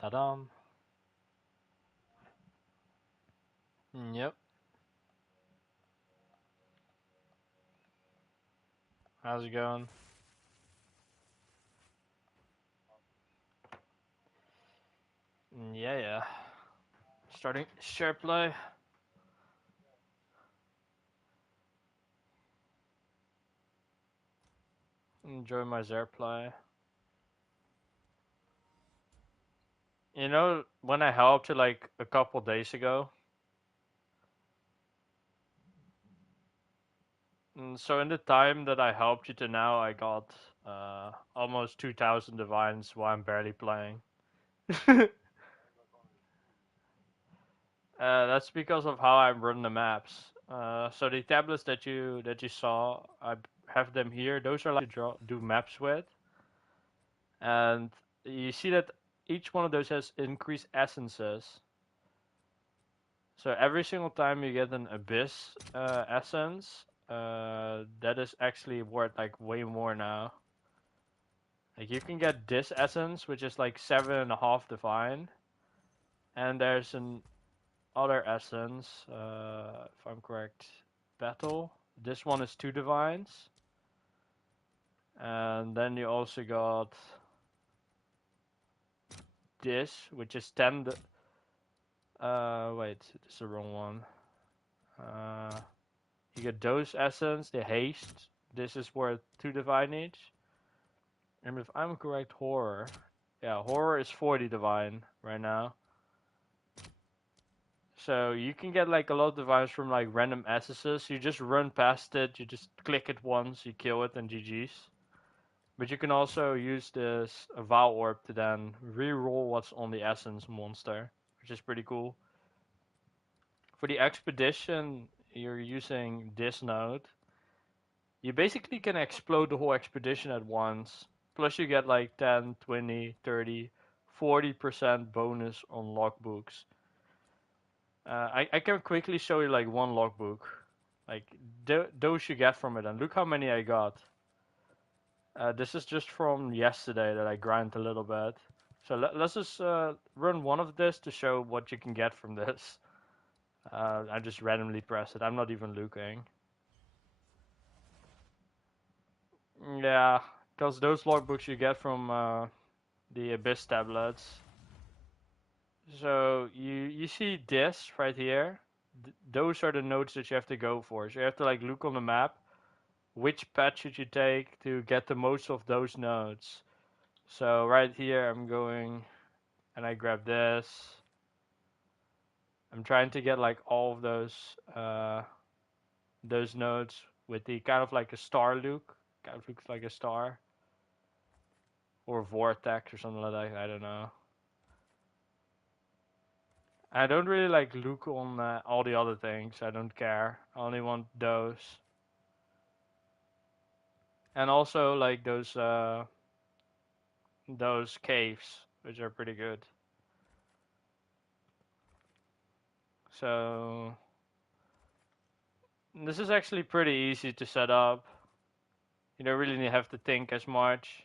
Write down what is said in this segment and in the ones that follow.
Ta-dam. Yep. How's it going? Yeah, yeah. Starting share play. Enjoy my Zer play. You know, when I helped you like a couple days ago, so in the time that I helped you to now, I got almost 2,000 divines while I'm barely playing. That's because of how I run the maps. So the tablets that you saw, I have them here. Those are like to do maps with, and you see that each one of those has increased essences. So every single time you get an abyss essence, that is actually worth like way more now. Like you can get this essence, which is like 7.5 divine, and there's an other essence, if I'm correct, battle. This one is 2 divines, and then you also got this, which is 10. Wait, this is the wrong one. You get those essence, the haste. This is worth 2 divine each. And if I'm correct, horror. Yeah, horror is 40 divine right now. So you can get like a lot of divines from like random essences. You just run past it, you just click it once, you kill it, and GG's. But you can also use this Vow Orb to then re-roll what's on the essence monster, which is pretty cool. For the expedition, you're using this node. You basically can explode the whole expedition at once. Plus you get like 10, 20, 30, 40% bonus on logbooks. I can quickly show you like one logbook. Like those you get from it, and look how many I got. This is just from yesterday that I grind a little bit. So let's just run one of this to show what you can get from this. I just randomly press it. I'm not even looking. Yeah, because those logbooks you get from the Abyss tablets. So you see this right here. Those are the nodes that you have to go for. So you have to like look on the map. Which path should you take to get the most of those nodes? So right here I'm going and I grab this. I'm trying to get like all of those nodes with the kind of like a star look. Kind of looks like a star. Or vortex or something like that, I don't know. I don't really like look on all the other things. I don't care. I only want those. And also like those caves, which are pretty good. So this is actually pretty easy to set up. You don't really have to think as much.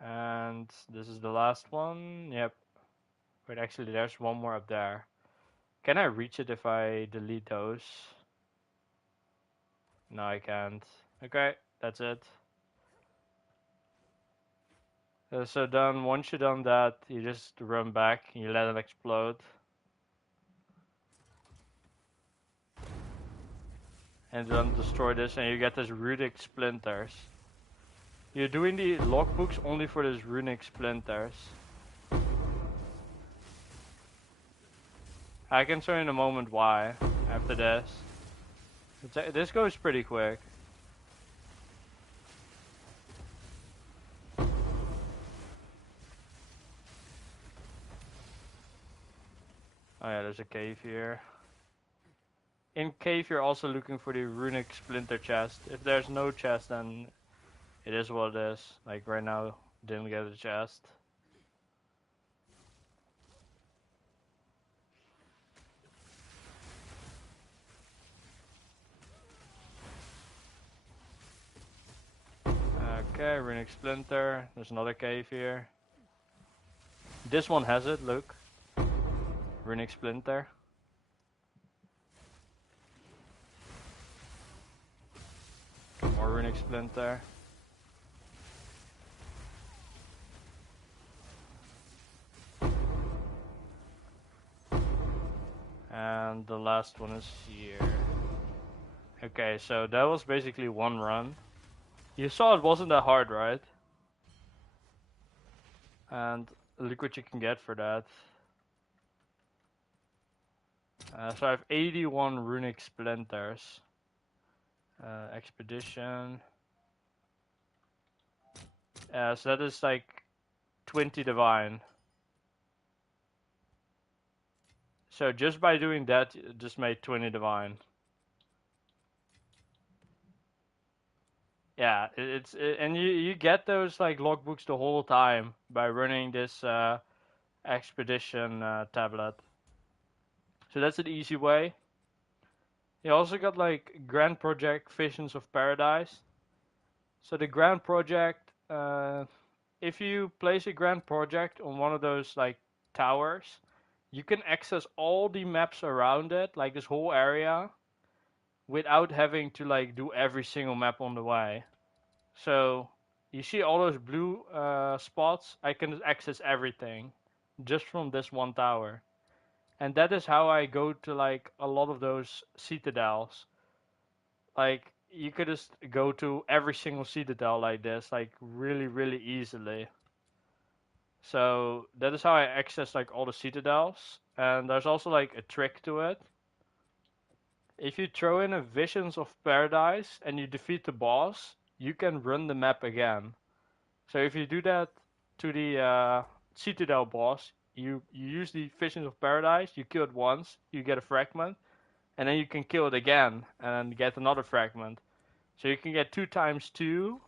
And this is the last one. Yep. Wait, actually there's one more up there. Can I reach it if I delete those? No, I can't. Okay, that's it. So then, once you've done that, you just run back and you let it explode. And then destroy this and you get these runic splinters. You're doing the logbooks only for these runic splinters. I can show you in a moment why, after this. This goes pretty quick. Oh yeah, there's a cave here. In cave you're also looking for the runic splinter chest. If there's no chest then it is what it is. Like right now, didn't get a chest. Okay, runic splinter. There's another cave here. This one has it, look. Runic Splinter. More Runic Splinter. And the last one is here. Okay, so that was basically one run. You saw it wasn't that hard, right? And look what you can get for that. So I have 81 Runic Splinters. Expedition. So that is like 20 divine. So just by doing that, it just made 20 divine. Yeah, and you get those like logbooks the whole time by running this expedition tablet. So that's an easy way. You also got like Grand Project Visions of Paradise. So the Grand Project, if you place a Grand Project on one of those like towers, you can access all the maps around it, like this whole area, without having to like do every single map on the way. So you see all those blue spots? I can access everything just from this one tower. And that is how I go to like a lot of those citadels. Like you could just go to every single citadel like this, like really easily. So that is how I access like all the citadels. And there's also like a trick to it. If you throw in a Visions of Paradise and you defeat the boss, you can run the map again. So if you do that to the Citadel boss, you use the Visions of Paradise, you kill it once, you get a fragment, and then you can kill it again and get another fragment. So you can get 2 times 2,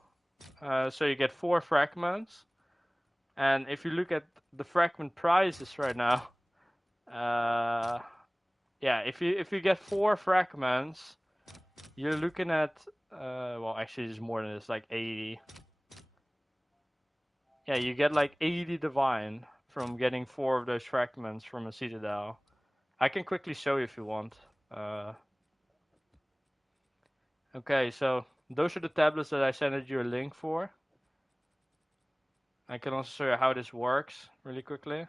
so you get 4 fragments. And if you look at the fragment prices right now, yeah, if you get 4 fragments, you're looking at well, actually it's more than this, like 80. Yeah, you get like 80 divine from getting 4 of those fragments from a citadel. I can quickly show you if you want. Okay, so those are the tablets that I sent you a link for. I can also show you how this works really quickly.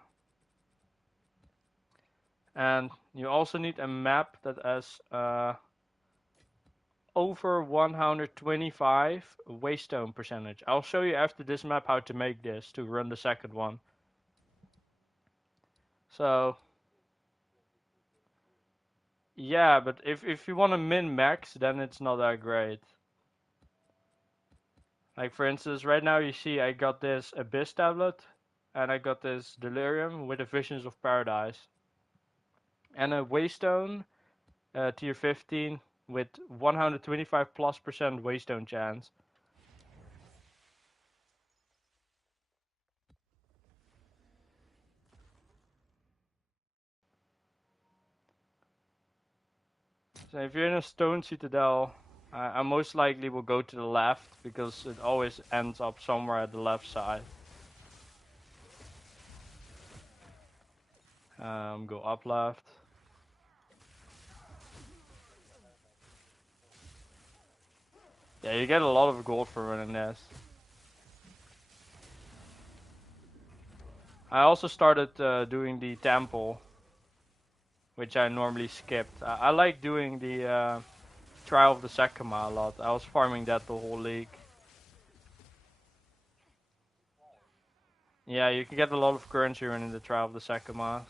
And you also need a map that has over 125 waystone percentage. I'll show you after this map how to make this to run the second one. So yeah, but if you want to min max, then it's not that great. Like for instance, right now you see I got this Abyss tablet and I got this Delirium with the Visions of Paradise. And a Waystone tier 15 with 125+% Waystone chance. So if you're in a stone citadel, I most likely will go to the left because it always ends up somewhere at the left side. Go up left. Yeah, you get a lot of gold for running this. I also started doing the temple, which I normally skipped. I like doing the Trial of the Sakama a lot. I was farming that the whole league. Yeah, you can get a lot of currency running the Trial of the Sakamas.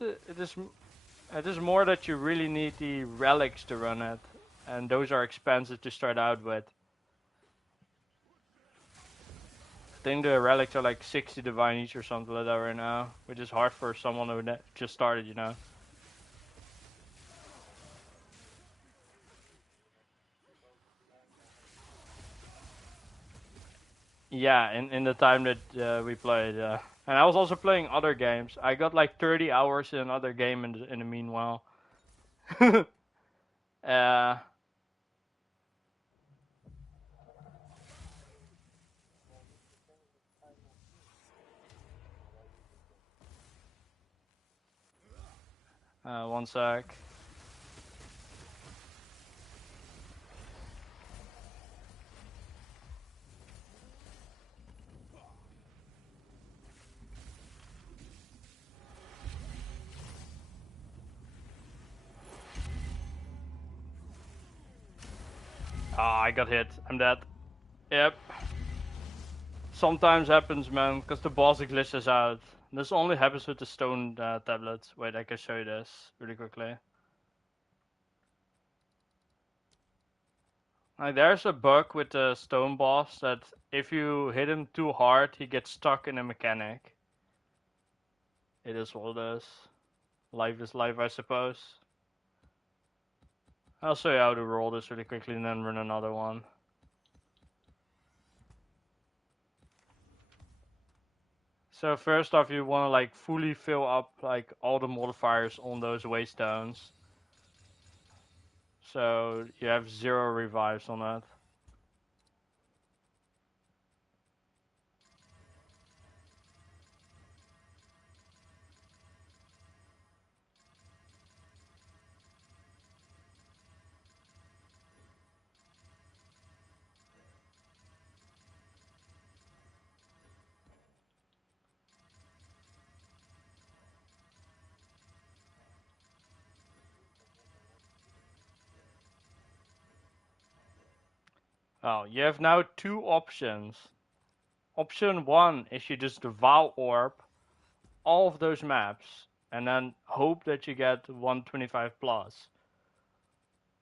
It is more that you really need the relics to run it, and those are expensive to start out with. I think the relics are like 60 divine each or something like that right now, which is hard for someone who just started, you know. Yeah, in the time that we played, and I was also playing other games. I got like 30 hours in another game in the meanwhile. Uh, 1 sec. Ah, I got hit. I'm dead. Yep. Sometimes happens, man, because the boss glitches out. This only happens with the stone tablets. Wait, I can show you this really quickly. Like, there's a bug with the stone boss that if you hit him too hard, he gets stuck in a mechanic. It is what it is. Life is life, I suppose. I'll show you how to roll this really quickly and then run another one. So first off, you want to like fully fill up like all the modifiers on those waystones. So you have 0 revives on that. Oh, you have now 2 options. Option 1 is you just Vow Orb all of those maps and then hope that you get 125 plus.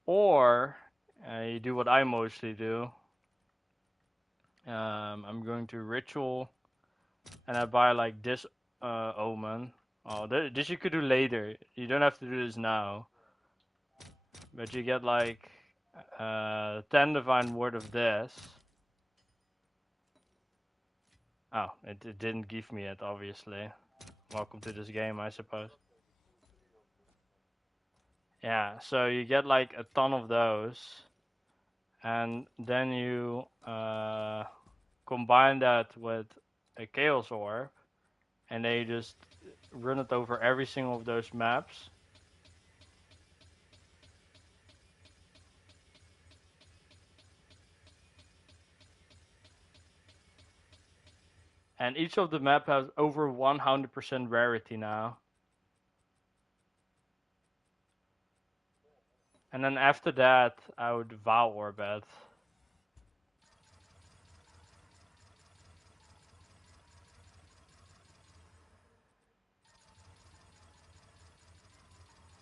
Or you do what I mostly do. I'm going to Ritual and I buy like this Omen. Oh, this you could do later. You don't have to do this now. But you get like 10 Divine Word of this. Oh, it didn't give me it, obviously. Welcome to this game, I suppose. Yeah, so you get like a ton of those. And then you combine that with a Chaos Orb. And then you just run it over every single of those maps. And each of the map has over 100% rarity now. And then after that, I would Vow Orb it.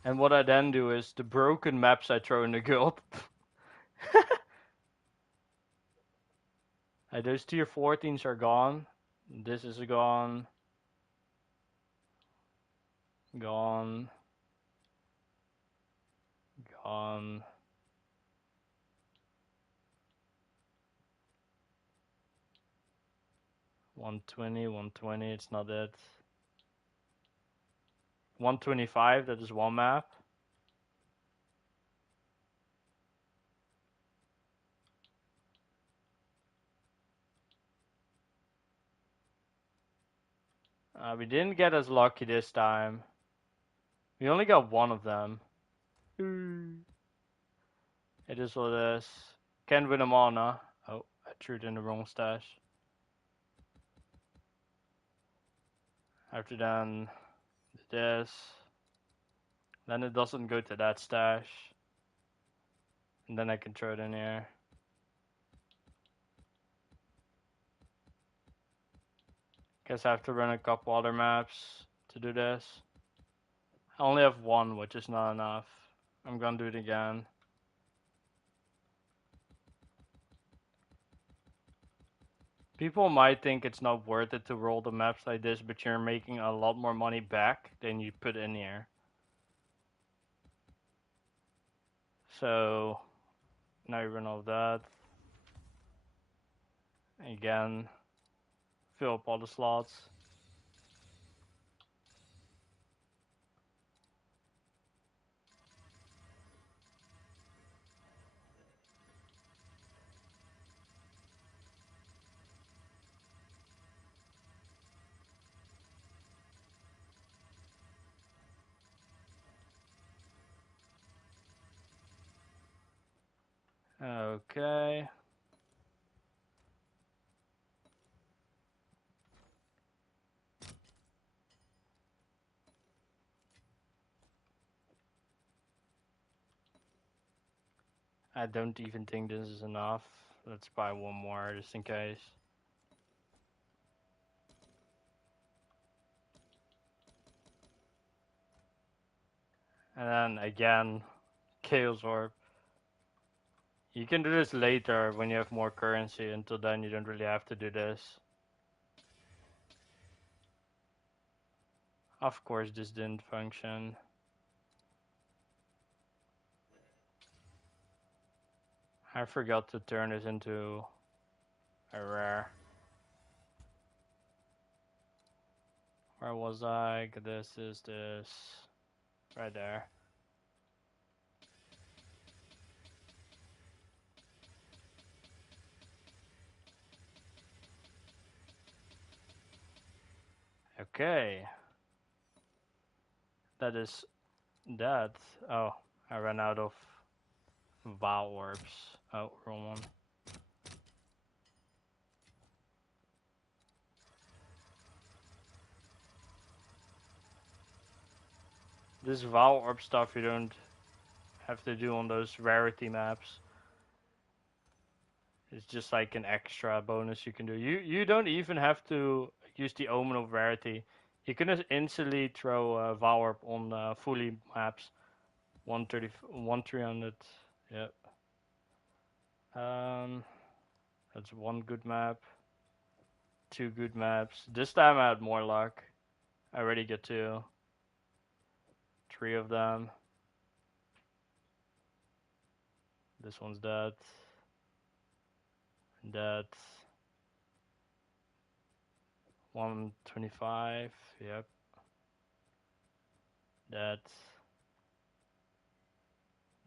And what I then do is the broken maps I throw in the guild. Those tier 14s are gone. This is gone. Gone. Gone. $120, $120, it's not it. $125, that is one map. We didn't get as lucky this time. We only got one of them. It is what it is. Can't win them all, nah. Oh, I threw it in the wrong stash. After then, this. Then it doesn't go to that stash. And then I can throw it in here. Guess I have to run a couple other maps to do this. I only have one, which is not enough. I'm gonna do it again. People might think it's not worth it to roll the maps like this, but you're making a lot more money back than you put in here. So, now you run all of that. Again, fill up all the slots. Okay. I don't even think this is enough. Let's buy one more just in case. And then again, Chaos Orb. You can do this later when you have more currency. Until then, you don't really have to do this. Of course, this didn't function. I forgot to turn this into a rare. Where was I? This is this. Right there. Okay. That is that. Oh, I ran out of Vow Orbs. Oh, wrong one. This Vow Orb stuff you don't have to do on those rarity maps. It's just like an extra bonus you can do. You don't even have to use the Omen of Rarity. You can just instantly throw Vow Orb on fully maps. 130, 1300. Yep. That's one good map. Two good maps. This time I had more luck. I already get two. Three of them. This one's dead. Dead. 125. Yep. Dead.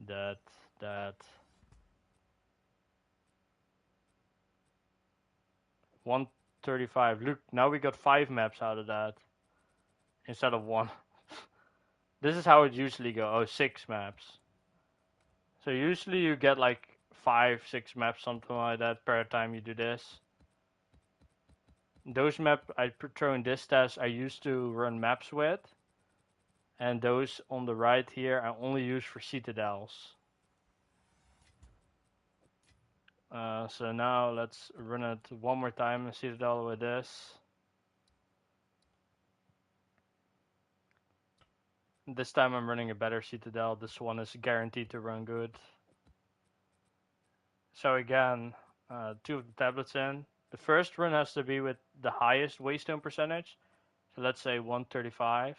Dead. Dead. 135. Look, now we got 5 maps out of that. Instead of 1. This is how it usually go. Oh, 6 maps. So usually you get like 5, 6 maps, something like that per time you do this. Those maps I throw in this test I used to run maps with. And those on the right here I only use for citadels. So now let's run it one more time, a citadel with this. This time I'm running a better citadel. This one is guaranteed to run good. So again, 2 of the tablets in. The first run has to be with the highest waystone percentage. So let's say 135.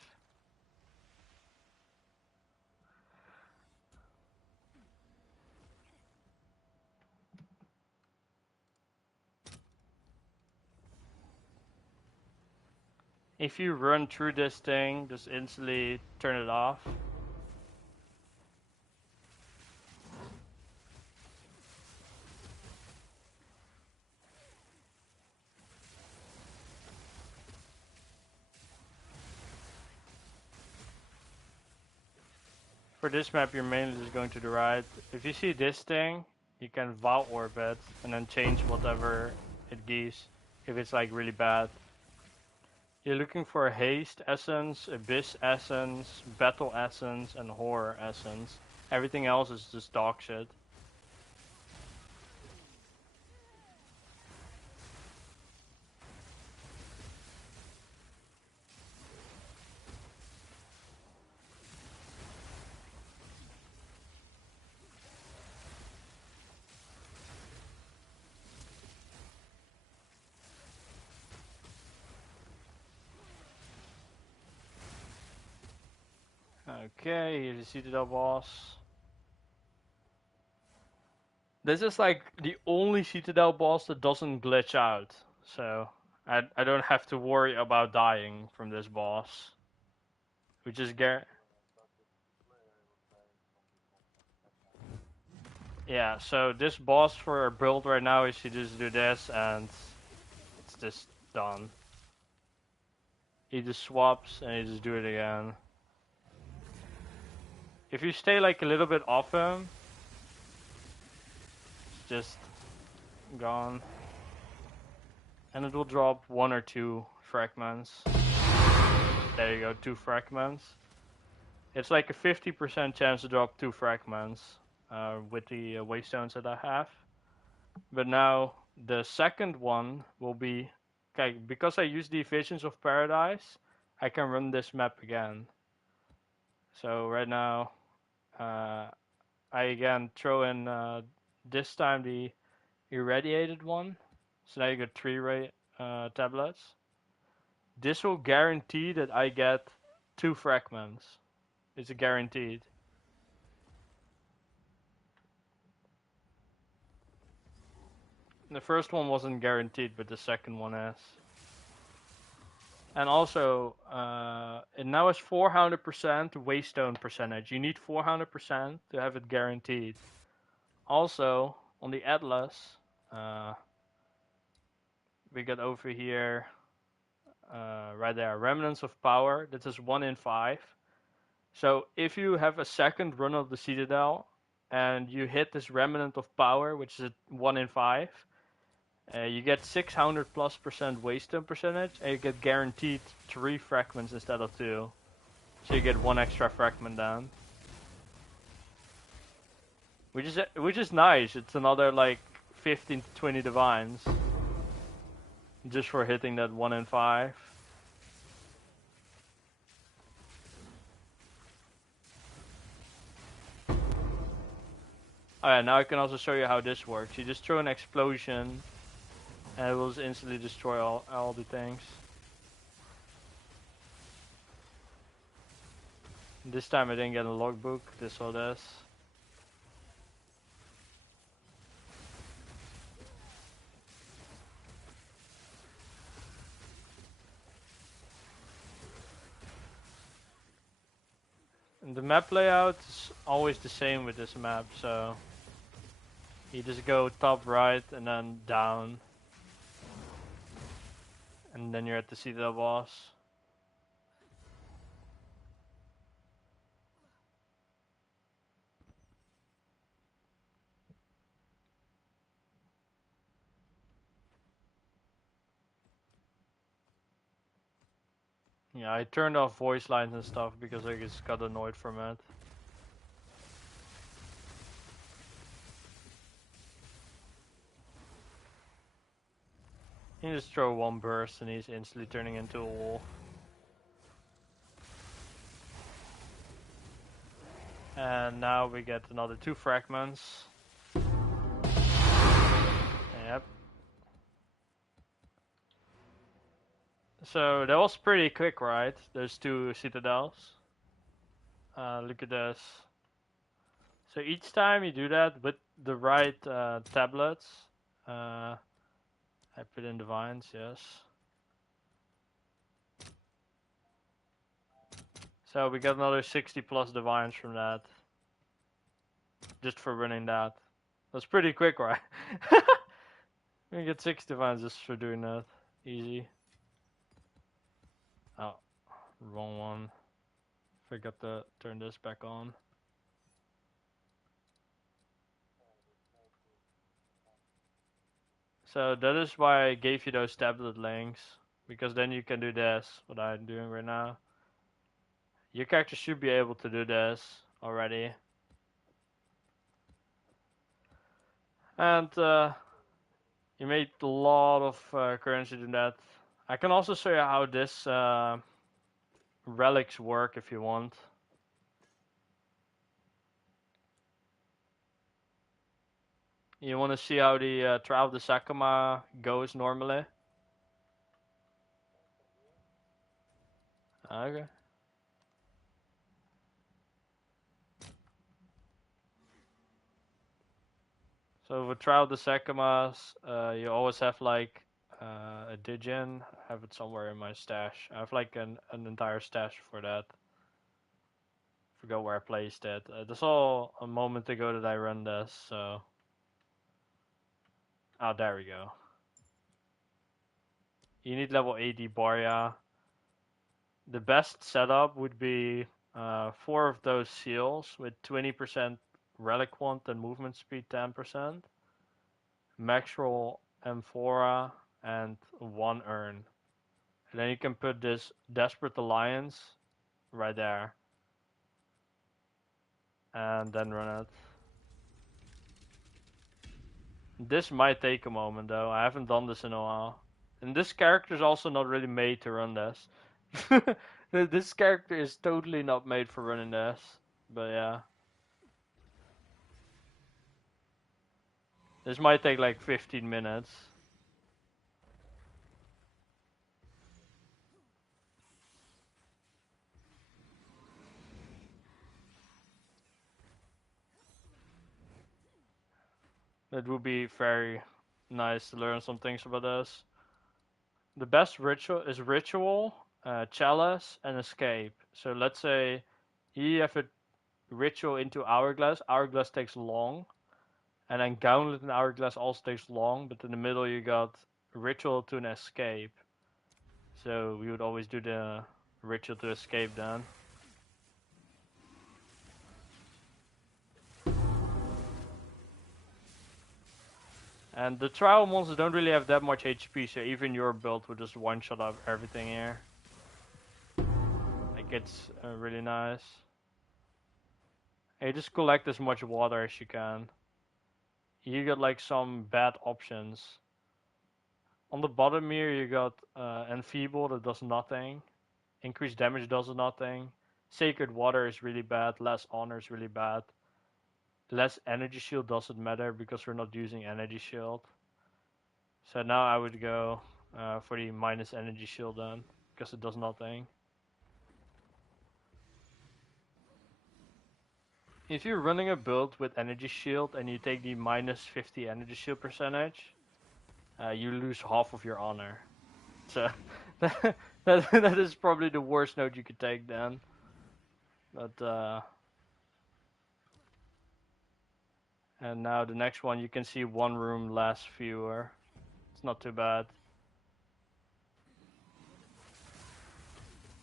If you run through this thing, just instantly turn it off. For this map, you're mainly just going to the right. If you see this thing, you can Vow Orb it and then change whatever it gives. If it's like really bad. You're looking for Haste Essence, Abyss Essence, Battle Essence, and Horror Essence. Everything else is just dog shit. Okay, here's the Citadel boss. This is like the only Citadel boss that doesn't glitch out. So I don't have to worry about dying from this boss. Which is yeah, so this boss for our build right now is you just do this and it's just done. He just swaps and you just do it again. If you stay like a little bit off him, just gone. And it will drop 1 or 2 fragments. There you go, 2 fragments. It's like a 50% chance to drop 2 fragments with the waystones that I have. But now the second one will be, okay, because I use the Visions of Paradise, I can run this map again. So right now, I again throw in this time the irradiated one. So now you get 3 tablets. This will guarantee that I get 2 fragments. It's a guaranteed. The first one wasn't guaranteed, but the second one is. And also, it now is 400% waystone percentage. You need 400% to have it guaranteed. Also, on the Atlas, we got over here, right there, Remnants of Power. This is 1 in 5. So if you have a second run of the Citadel, and you hit this Remnant of Power, which is a 1 in 5, you get 600+% waystone percentage, and you get guaranteed 3 fragments instead of 2. So you get 1 extra fragment down. Which is nice. It's another like 15 to 20 divines. Just for hitting that 1 in 5. Alright, now I can also show you how this works. You just throw an explosion, and it will just instantly destroy all the things. This time I didn't get a logbook, this or this. And the map layout is always the same with this map, so you just go top right and then down. And then you're at the Citadel boss. Yeah, I turned off voice lines and stuff because I just got annoyed from it. You just throw 1 burst and he's instantly turning into a wall. And now we get another 2 fragments. Yep. So that was pretty quick, right? Those 2 citadels. Look at this. So each time you do that with the right tablets, I put in divines, yes. So we got another 60+ divines from that. Just for running that. That's pretty quick, right? We get 6 divines just for doing that. Easy. Oh, wrong one. Forgot to turn this back on. So that is why I gave you those tablet links. Because then you can do this, what I'm doing right now. Your character should be able to do this already. And you made a lot of currency doing that. I can also show you how this relics work if you want. You want to see how the Trial of the Sakuma goes normally? Okay. So with Trial of the Sakumas, you always have like a Digin. I have it somewhere in my stash. I have like an entire stash for that. Forgot where I placed it. That's all a moment ago that I run this, so... Oh, there we go. You need level 80 Barya. The best setup would be 4 of those seals with 20% relic want and movement speed 10%. Maxwell Amphora, and 1 urn. And then you can put this Desperate Alliance right there. And then run it. This might take a moment though. I haven't done this in a while. And this character is also not really made to run this. This character is totally not made for running this. But yeah. This might take like 15 minutes. It would be very nice to learn some things about this. The best ritual is Ritual, Chalice, and Escape. So let's say you have a Ritual into Hourglass. Hourglass takes long. And then Gauntlet and Hourglass also takes long. But in the middle you got Ritual to an Escape. So we would always do the Ritual to Escape then. And the trial monsters don't really have that much HP, so even your build would just one-shot up everything here. Like, it's really nice. And you just collect as much water as you can. You got like some bad options. On the bottom here you got Enfeeble that does nothing. Increased damage does nothing. Sacred Water is really bad. Less Honor is really bad. Less Energy Shield doesn't matter because we're not using Energy Shield. So now I would go for the minus Energy Shield then, because it does nothing. If you're running a build with Energy Shield and you take the minus 50 Energy Shield percentage, you lose half of your honor. So that is probably the worst note you could take then. But and now the next one, you can see 1 room less fewer. It's not too bad.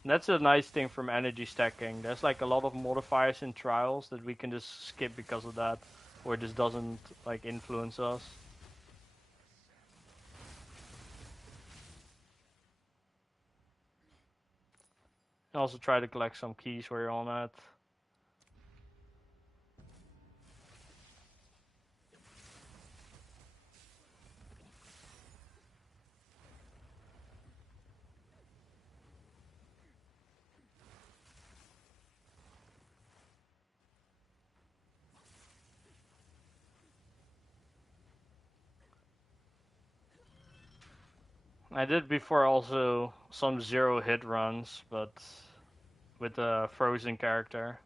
And that's a nice thing from energy stacking. There's like a lot of modifiers in trials that we can just skip because of that, or this doesn't like influence us. Also try to collect some keys where you're on at. I did before also some 0-hit runs, but with a frozen character.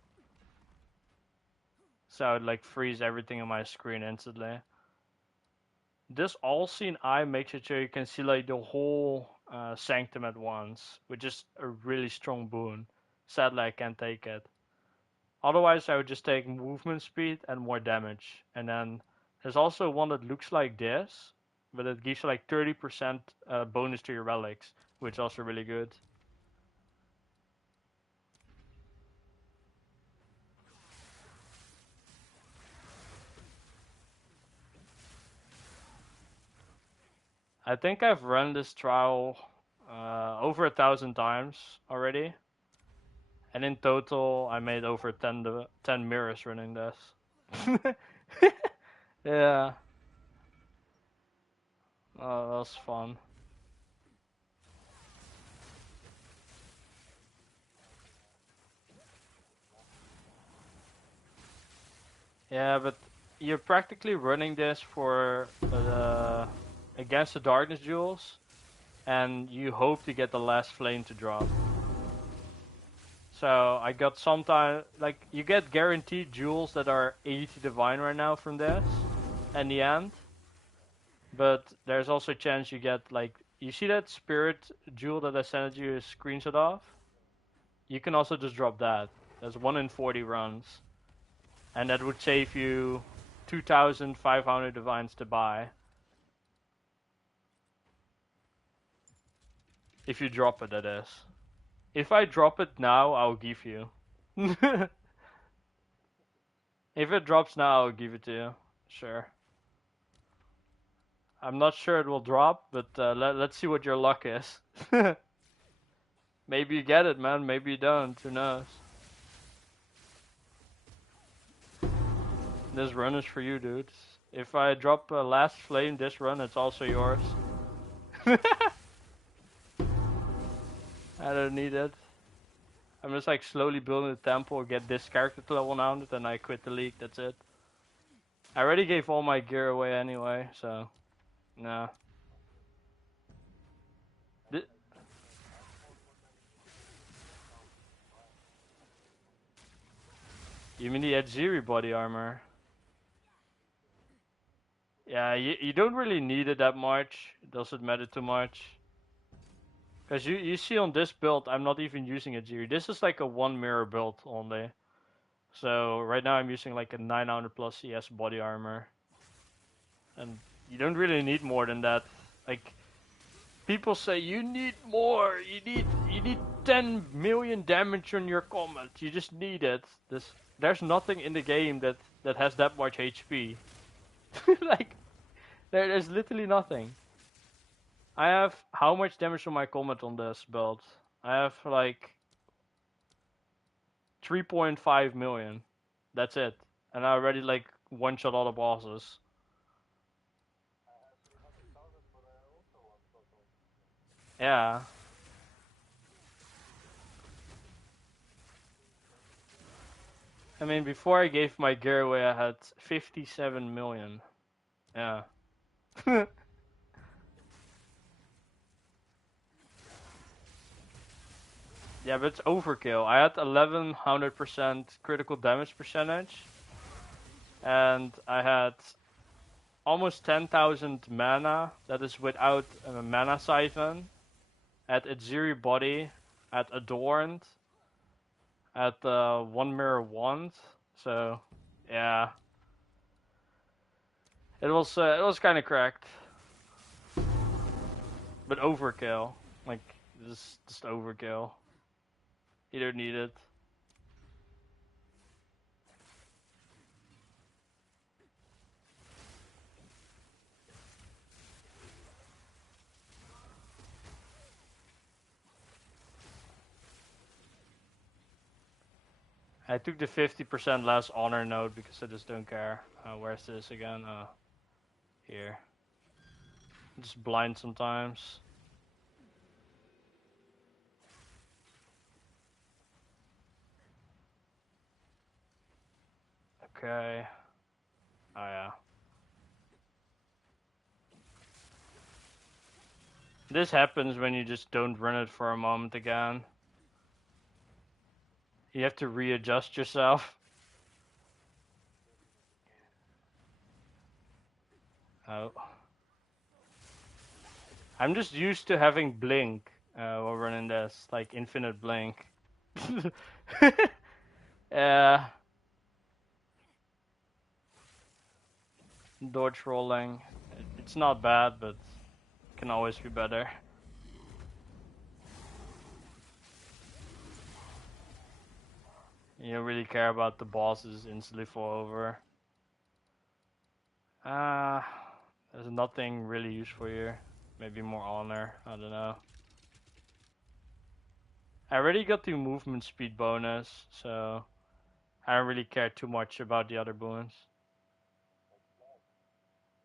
So I would like freeze everything on my screen instantly. This all-seeing eye makes it so you can see like the whole sanctum at once, which is a really strong boon. Sadly, I can't take it. Otherwise, I would just take movement speed and more damage. And then there's also one that looks like this, but it gives you like 30% bonus to your relics, which is also really good. I think I've run this trial over 1,000 times already. And in total, I made over 10 mirrors running this. Yeah. Oh, that was fun. Yeah, but you're practically running this for against the darkness jewels, and you hope to get the last flame to drop. So I got sometime like you get guaranteed jewels that are 80 divine right now from this, in the end. But there's also a chance you get like you see that spirit jewel that I sent you a screenshot of. You can also just drop that. There's 1 in 40 runs. And that would save you 2,500 divines to buy. If you drop it, that is. If I drop it now, I'll give you. If it drops now, I'll give it to you. Sure. I'm not sure it will drop, but let's see what your luck is. Maybe you get it, man. Maybe you don't. Who knows? This run is for you, dude. If I drop Last Flame this run, it's also yours. I don't need it. I'm just like slowly building the temple, get this character to level 100, and I quit the league. That's it. I already gave all my gear away anyway, so nah. Th you mean the Edziri body armor? Yeah, you don't really need it that much. It doesn't matter too much. Because you see on this build, I'm not even using Edziri. This is like a one mirror build only. So right now I'm using like a 900 plus CS body armor. And you don't really need more than that. Like, people say you need more. You need 10 million damage on your combat. You just need it. There's nothing in the game that has that much HP. Like there's literally nothing. I have how much damage on my combat on this build? I have like 3.5 million. That's it. And I already like one shot all the bosses. Yeah. I mean, before I gave my gear away, I had 57 million. Yeah. Yeah, but it's overkill. I had 1100% critical damage percentage, and I had almost 10,000 mana. That is without a mana siphon. At Edziri body, at Adorned, at One Mirror Wand. So, yeah, it was kind of cracked, but overkill. Like just overkill. You don't need it. I took the 50% less honor node because I just don't care. Where's this again? Here. I'm just blind sometimes. Okay. Oh yeah. This happens when you just don't run it for a moment again. You have to readjust yourself. Oh. I'm just used to having blink while running this, like infinite blink. Yeah. Dodge rolling. It's not bad, but can always be better. You don't really care about the bosses instantly fall over. There's nothing really useful here. Maybe more honor, I don't know. I already got the movement speed bonus, so I don't really care too much about the other boons.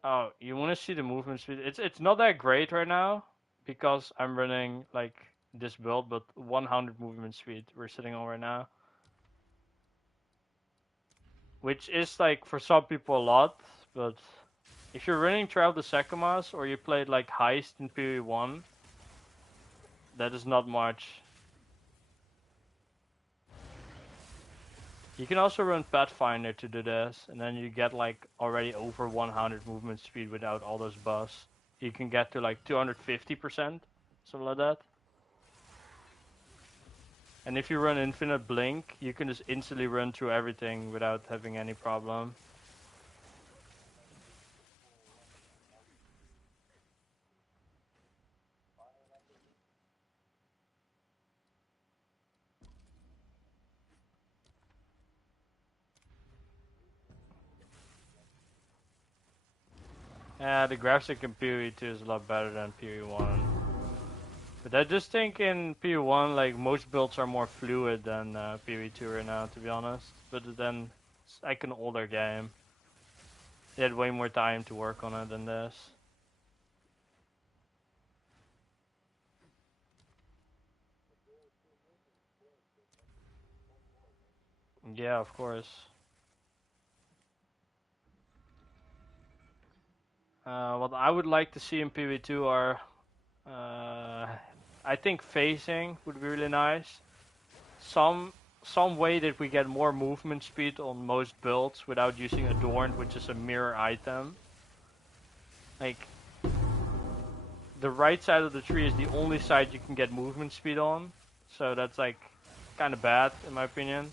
Oh, you want to see the movement speed? It's not that great right now because I'm running like this build, but 100 movement speed we're sitting on right now, which is like for some people a lot, but if you're running Trial of the Sekimas or you played like Heist in PoE1, that is not much. You can also run Pathfinder to do this, and then you get like already over 100 movement speed without all those buffs. You can get to like 250%, something like that. And if you run Infinite Blink, you can just instantly run through everything without having any problem. Yeah, the graphic in PoE2 is a lot better than PoE1. But I just think in PoE1, like, most builds are more fluid than PoE2 right now, to be honest. But then, it's like an older game. They had way more time to work on it than this. Yeah, of course. What I would like to see in PoE2 are, uh, I think phasing would be really nice. Some some way that we get more movement speed on most builds without using Adorned, which is a mirror item. Like, the right side of the tree is the only side you can get movement speed on, so that's like kind of bad in my opinion.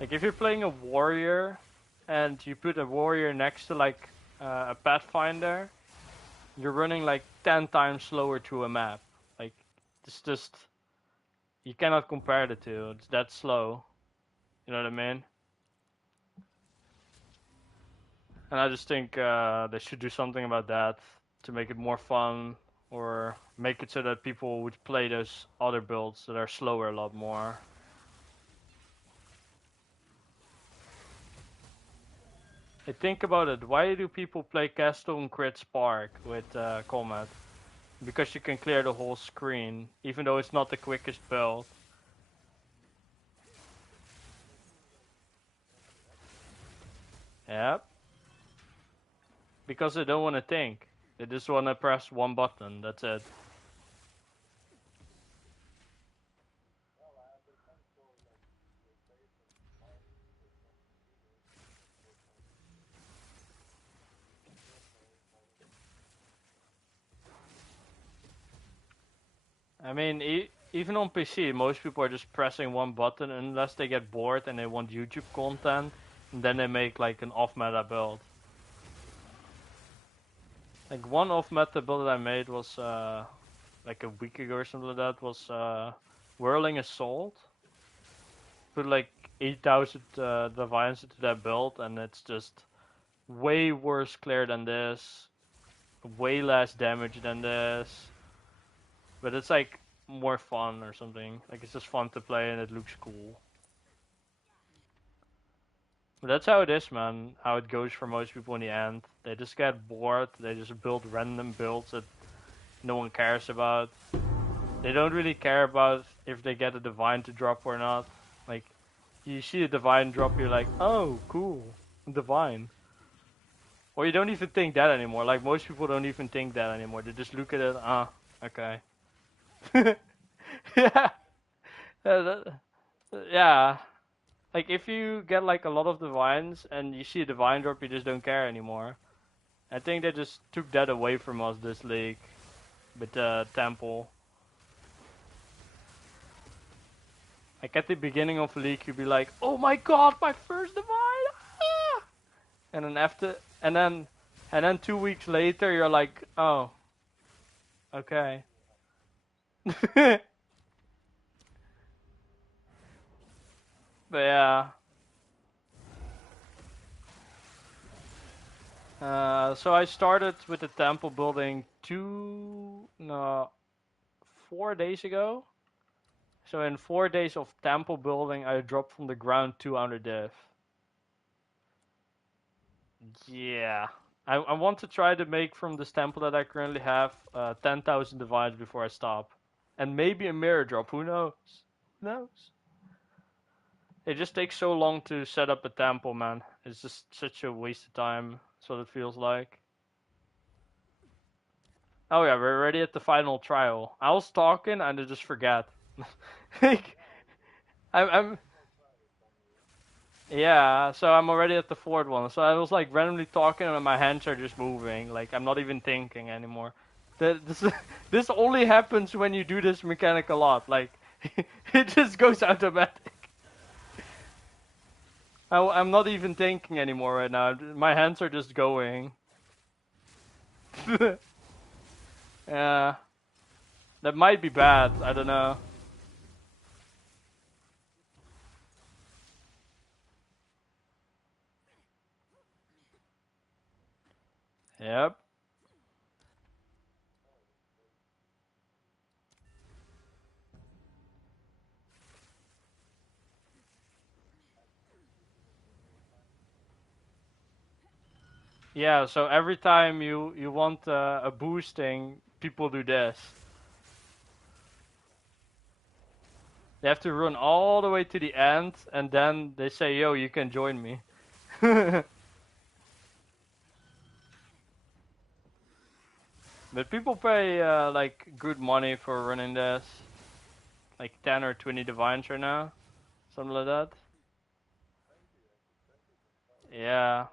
Like, if you're playing a warrior and you put a warrior next to like a pathfinder, you're running like 10 times slower through a map. Like, it's just, you cannot compare the two. It's that slow. You know what I mean? And I just think they should do something about that to make it more fun, or make it so that people would play those other builds that are slower a lot more. Hey, think about it. Why do people play Castle and Crit Spark with Combat? Because you can clear the whole screen, even though it's not the quickest build. Yep. Because they don't want to think. They just want to press one button. That's it. I mean, even on PC, most people are just pressing one button unless they get bored and they want YouTube content, and then they make like an off-meta build. Like, one off-meta build that I made was like a week ago or something like that, was Whirling Assault. Put like 8,000 divines into that build, and it's just way worse clear than this, way less damage than this, but it's like more fun or something. Like, it's just fun to play and it looks cool. But that's how it is, man. How it goes for most people in the end. They just get bored. They just build random builds that no one cares about. They don't really care about if they get a divine to drop or not. Like, you see a divine drop, you're like, oh, cool, divine. Or you don't even think that anymore. Like, most people don't even think that anymore. They just look at it, okay. Yeah. Yeah. Like, if you get like a lot of divines and you see a divine drop, you just don't care anymore. I think they just took that away from us this league with the temple. Like, at the beginning of the league, you'd be like, "Oh my god, my first divine!" Ah! And then and then 2 weeks later, you're like, "Oh, okay." But yeah. So I started with the temple building 4 days ago. So in 4 days of temple building, I dropped from the ground 200 div. Yeah. I want to try to make from this temple that I currently have 10,000 divides before I stop. And maybe a mirror drop, who knows? Who knows? It just takes so long to set up a temple, man. It's just such a waste of time. That's what it feels like. Oh yeah, we're already at the final trial. I was talking and I just forgot. Like, I'm yeah, so I'm already at the fourth one. So I was like randomly talking and my hands are just moving. Like, I'm not even thinking anymore. This this only happens when you do this mechanic a lot. Like, it just goes automatic. I'm not even thinking anymore right now. My hands are just going. Yeah, that might be bad. I don't know. Yep. Yeah, so every time you want a boosting, people do this. They have to run all the way to the end, and then they say, "Yo, you can join me." But people pay like good money for running this, like 10 or 20 divines right now, something like that. Yeah.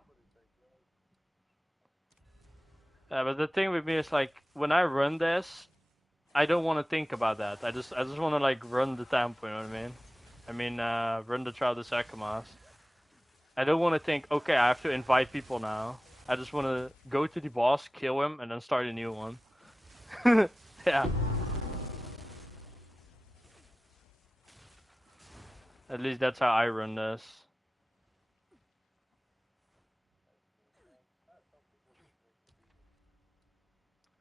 But the thing with me is like when I run this, I don't want to think about that. I just want to like run the tempo. You know what I mean? Run the trial de Secamas. I don't want to think. Okay, I have to invite people now. I just want to go to the boss, kill him, and then start a new one. Yeah. At least that's how I run this.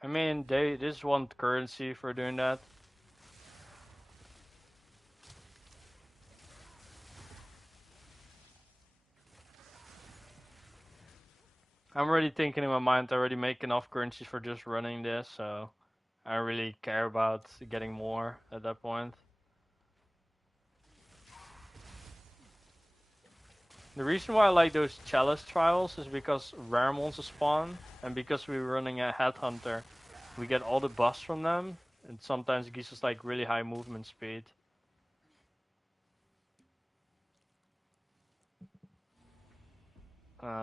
I mean, they just want currency for doing that. I'm already thinking in my mind. I already make enough currency for just running this, so I don't really care about getting more at that point. The reason why I like those chalice trials is because rare monsters spawn, and because we're running a headhunter, we get all the buffs from them, and sometimes it gives us like really high movement speed.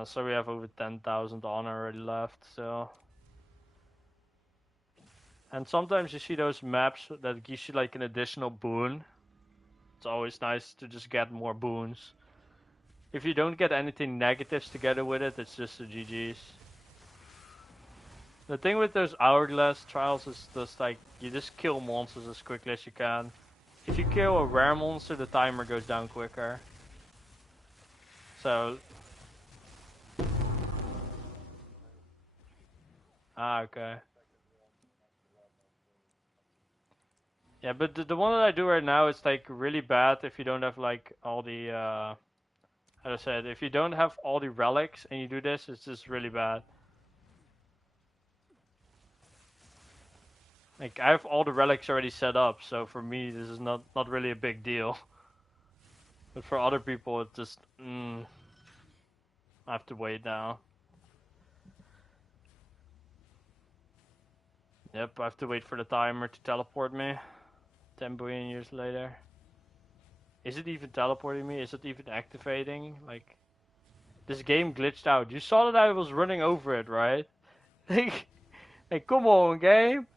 So we have over 10,000 honor already left, so. And sometimes you see those maps that gives you like an additional boon. It's always nice to just get more boons. If you don't get anything negatives together with it, it's just a GG's. The thing with those hourglass trials is just like you just kill monsters as quickly as you can. If you kill a rare monster, the timer goes down quicker. So, okay. Yeah, but the one that I do right now is like really bad if you don't have like all the, how I said, if you don't have all the relics and you do this, it's just really bad. Like I have all the relics already set up, so for me this is not really a big deal. But for other people, it just, I have to wait now. Yep, I have to wait for the timer to teleport me. 10 billion years later. Is it even teleporting me? Is it even activating? Like, this game glitched out. You saw that I was running over it, right? Like, come on, game.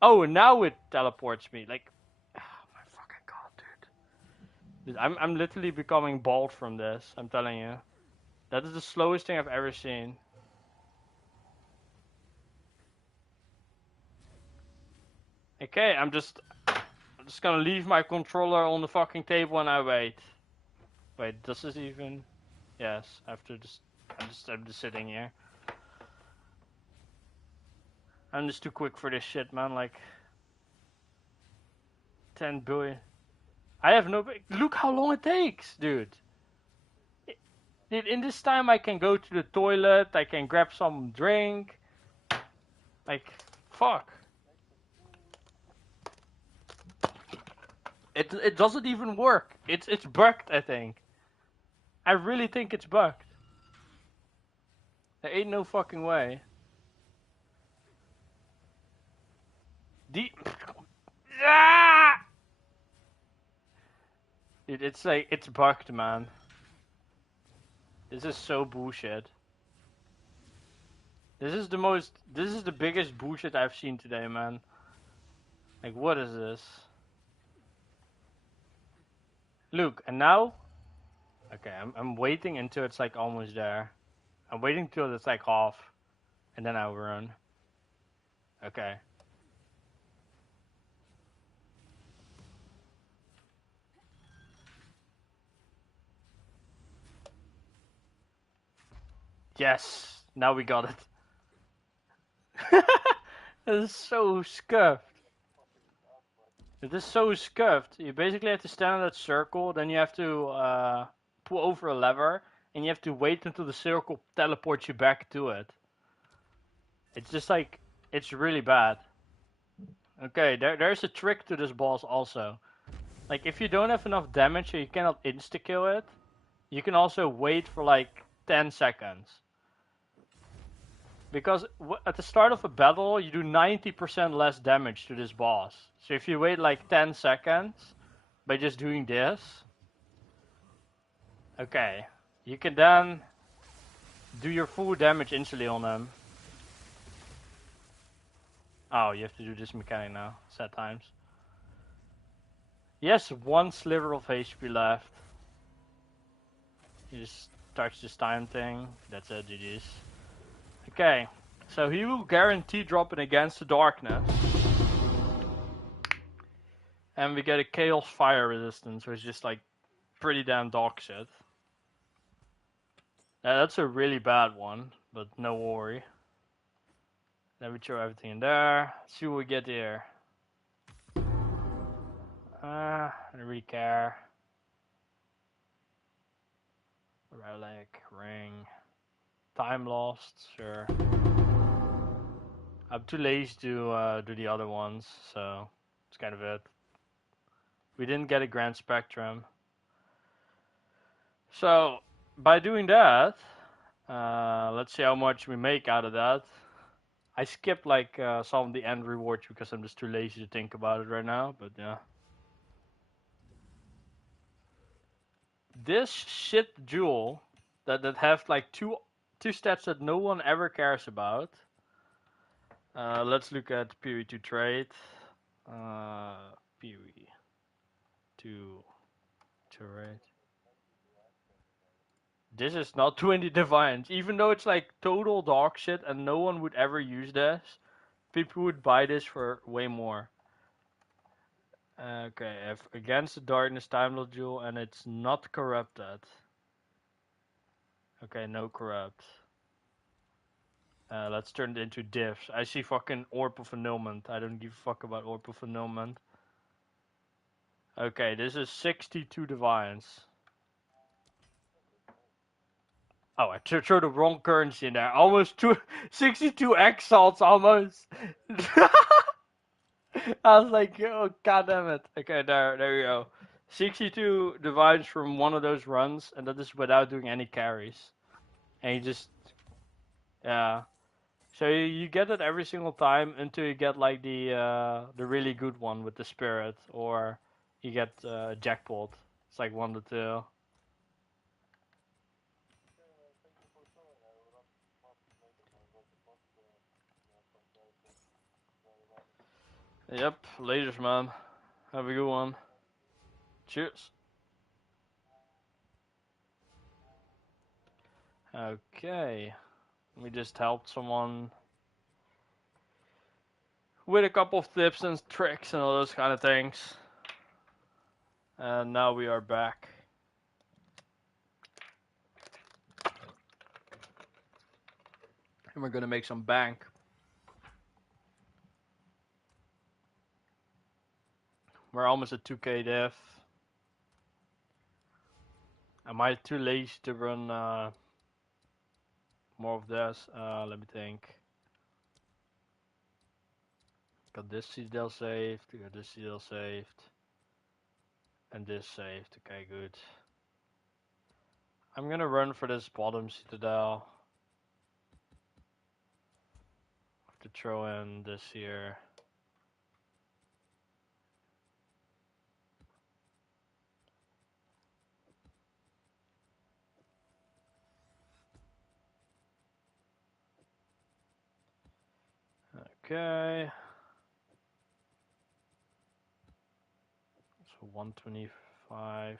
Oh, and now it teleports me. Like, oh my fucking god, dude. I'm literally becoming bald from this. I'm telling you. That is the slowest thing I've ever seen. Okay, I'm just gonna leave my controller on the fucking table and I wait. Wait, does this even? Yes, after just, I'm just sitting here. I'm just too quick for this shit, man. Like, 10 billion. I have no. Look how long it takes, dude. Dude, in this time I can go to the toilet. I can grab some drink. Like, fuck. It doesn't even work. It's bugged. I think. I really think it's bugged. There ain't no fucking way. The. Ah! Dude, it's like it's bugged, man. This is so bullshit. This is the most. This is the biggest bullshit I've seen today, man. Like, what is this? Look, and now. Okay, I'm waiting until it's like almost there. I'm waiting till it's like half, and then I'll run. Okay. Yes, now we got it. It is so scuffed. It is so scuffed. You basically have to stand in that circle, then you have to pull over a lever, and you have to wait until the circle teleports you back to it. It's just like, it's really bad. Okay, there's a trick to this boss also. Like, if you don't have enough damage so you cannot insta-kill it, you can also wait for like 10 seconds. Because at the start of a battle, you do 90% less damage to this boss. So if you wait like 10 seconds by just doing this, okay, you can then do your full damage instantly on them. Oh, you have to do this mechanic now, set times. Yes, one sliver of HP left. You just touch this time thing. That's it, GG's. Okay, so he will guarantee dropping against the darkness. And we get a Chaos Fire resistance, which is just like pretty damn dog shit. That's a really bad one, but no worry. Then we throw everything in there. See what we get here. I don't really care. Relic, ring, time lost, sure. I'm too lazy to do the other ones, so it's kind of it. We didn't get a Grand Spectrum. So, by doing that, let's see how much we make out of that. I skipped like some of the end rewards because I'm just too lazy to think about it right now, but yeah. This shit jewel that have like two stats that no one ever cares about. Let's look at PoE2 trade. PoE2 trade. This is not 20 divines, even though it's like total dog shit and no one would ever use this. People would buy this for way more. Okay, if against the darkness time loss jewel and it's not corrupted. Okay, no corrupt. Let's turn it into diffs. I see fucking Orb of Annulment. I don't give a fuck about Orb of Annulment. Okay, this is 62 divines. Oh, I threw the wrong currency in there. Almost 62 exiles, almost. I was like, oh, god damn it. Okay, there we go. 62 divines from one of those runs, and that is without doing any carries. And you just, yeah. So you get it every single time until you get like the really good one with the spirit, or you get jackpot. It's like 1 to 2. Yep, laters, man. Have a good one. Cheers. Okay, we just helped someone with a couple of tips and tricks and all those kind of things. And now we are back. And we're gonna make some bank. We're almost at 2k diff. Am I too lazy to run more of this? Let me think. Got this citadel saved, got this citadel saved, and this saved. Okay, good. I'm gonna run for this bottom citadel. Have to throw in this here. Okay. So 125.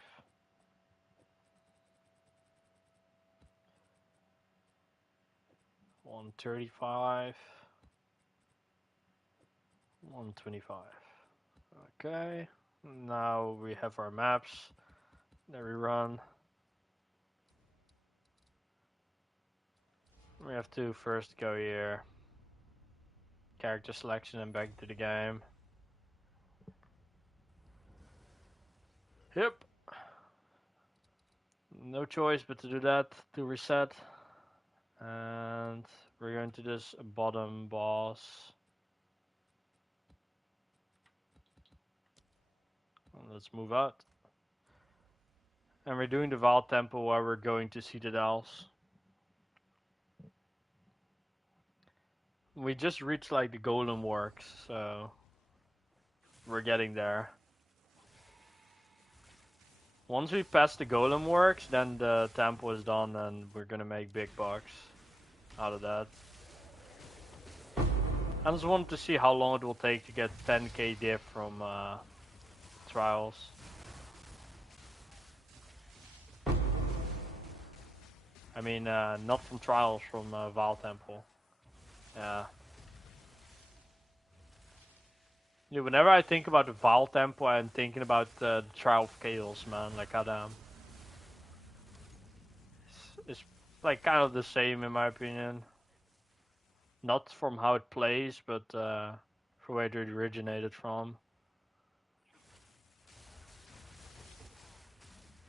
135. 125. Okay. Now we have our maps. There we run. We have to first go here. Character selection and back to the game. Yep. No choice but to do that to reset. And we're going to this bottom boss. Let's move out. And we're doing the Val Temple where we're going to Citadels. We just reached like the Golem Works, so we're getting there. Once we pass the Golem Works, then the temple is done and we're gonna make big bucks out of that. I just wanted to see how long it will take to get 10k diff from Trials. I mean, not from Trials, from Val Temple. Yeah. Yeah, whenever I think about the Val Temple, I'm thinking about the Trial of Chaos, man. Like, goddamn. It's like kind of the same in my opinion. Not from how it plays, but from where it originated from.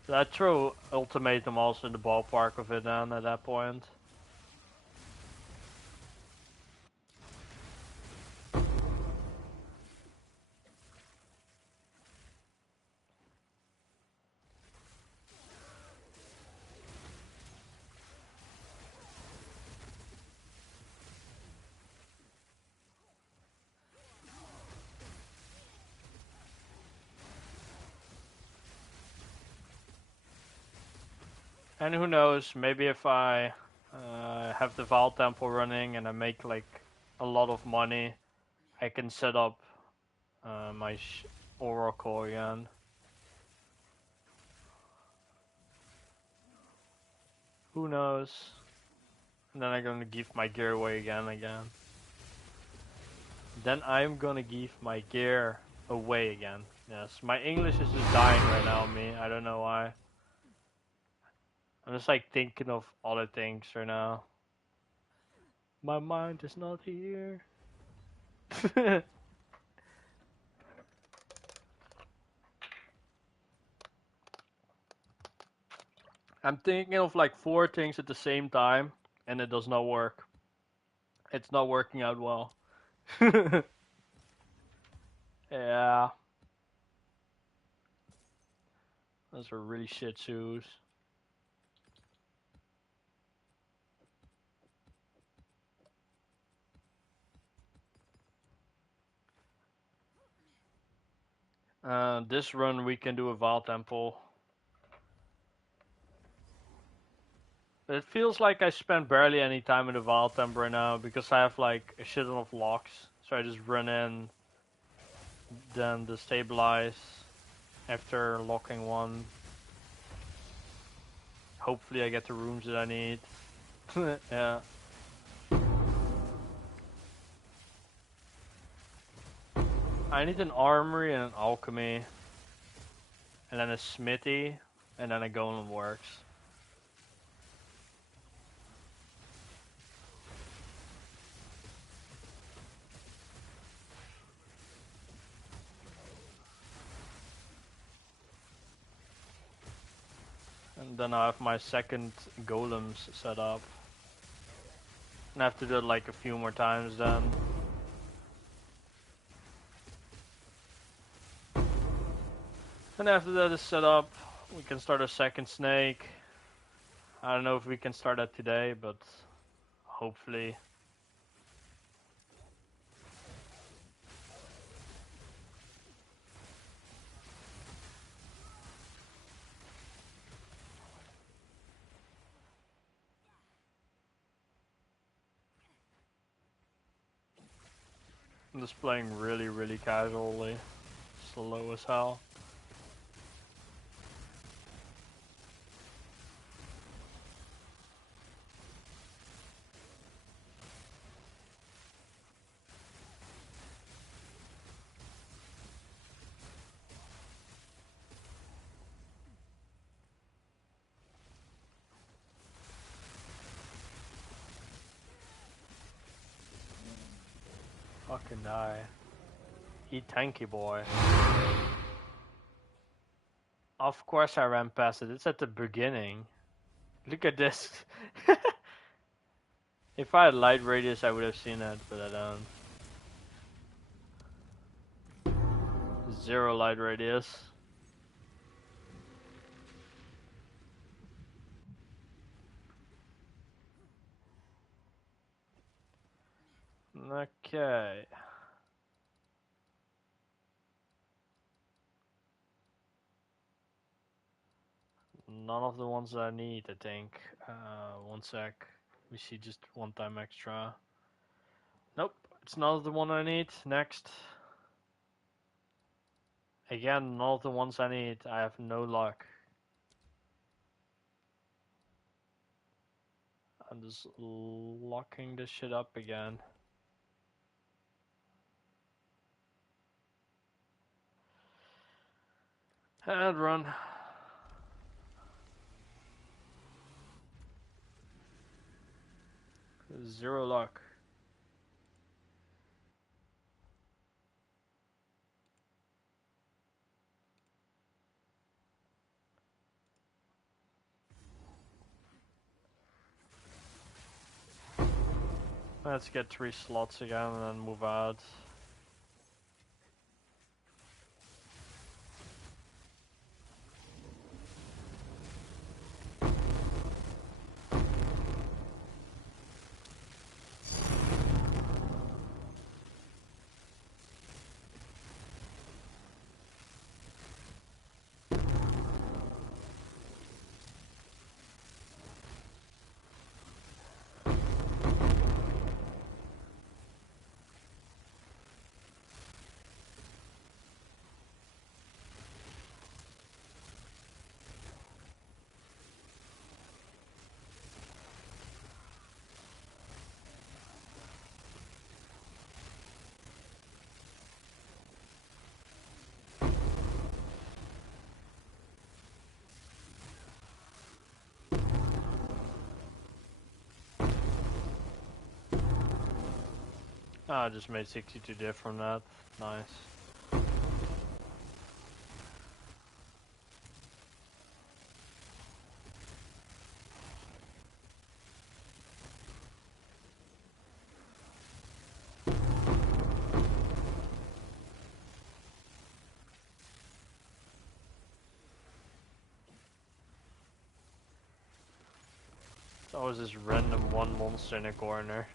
So I'd throw Ultimatum also in the ballpark of it then at that point. And who knows, maybe if I have the Val Temple running and I make like a lot of money, I can set up my Oracle again. Who knows? And then I'm gonna give my gear away again. Then I'm gonna give my gear away again. Yes, my English is just dying right now on me. I don't know why. I'm just like thinking of other things right now. My mind is not here. I'm thinking of like 4 things at the same time, and it does not work. It's not working out well. Yeah. Those are really shit shoes. This run we can do a Val Temple. But it feels like I spend barely any time in the Val Temple right now because I have like a shit ton of locks. So I just run in, then destabilize after locking one. Hopefully I get the rooms that I need. Yeah. I need an armory and an alchemy. And then a smithy. And then a golem works. And then I have my second golems set up. And I have to do it like a few more times then. And after that is set up, we can start a second snake. I don't know if we can start that today, but hopefully. I'm just playing really casually. Slow as hell. Fucking die. Eat tanky boy. Of course I ran past it. It's at the beginning. Look at this. If I had light radius, I would have seen it, but I don't. Zero light radius. Okay. None of the ones that I need, I think. One sec. We see just one time extra. Nope, it's not the one I need. Next. Again, none of the ones I need. I have no luck. I'm just locking this shit up again. And run. Zero luck. Let's get 3 slots again and then move out. Oh, I just made 62 diff from that. Nice. It's always this random one monster in a corner.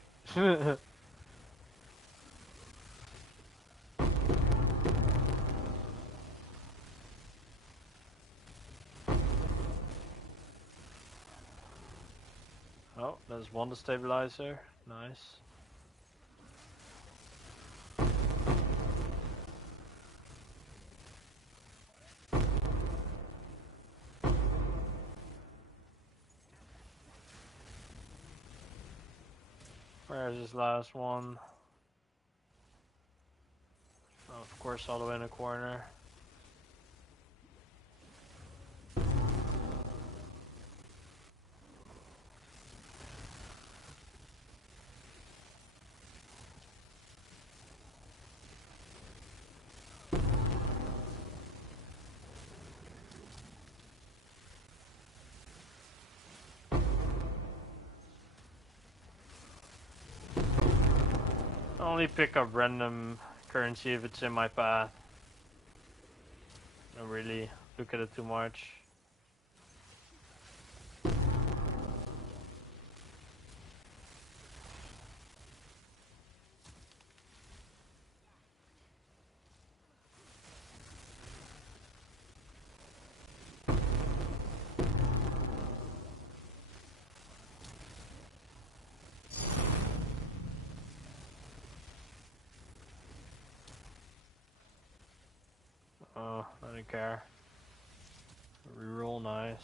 Oh, there's one destabilizer. Nice. Where's this last one? Oh, of course, all the way in the corner. I only pick up random currency if it's in my path. I don't really look at it too much. Oh, I don't care. Reroll, nice.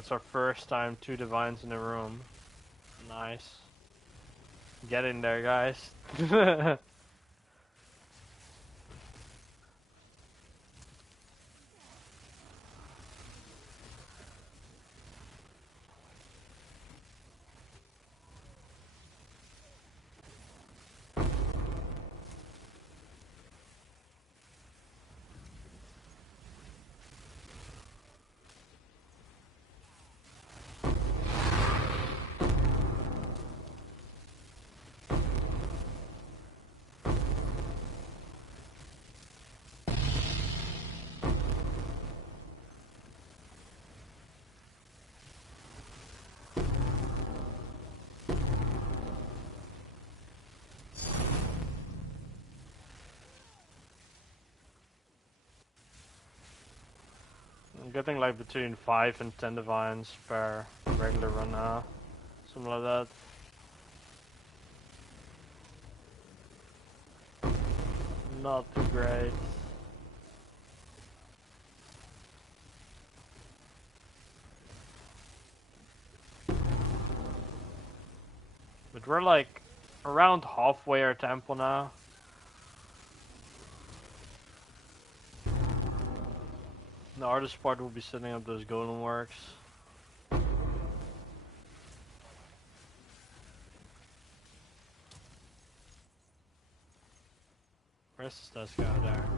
That's our first time 2 divines in a room. Nice. Get in there, guys. I'm getting like between 5 and 10 divines per regular run now. Something like that. Not too great. But we're like around halfway our temple now. The hardest part will be setting up those golem works. Where's this guy there?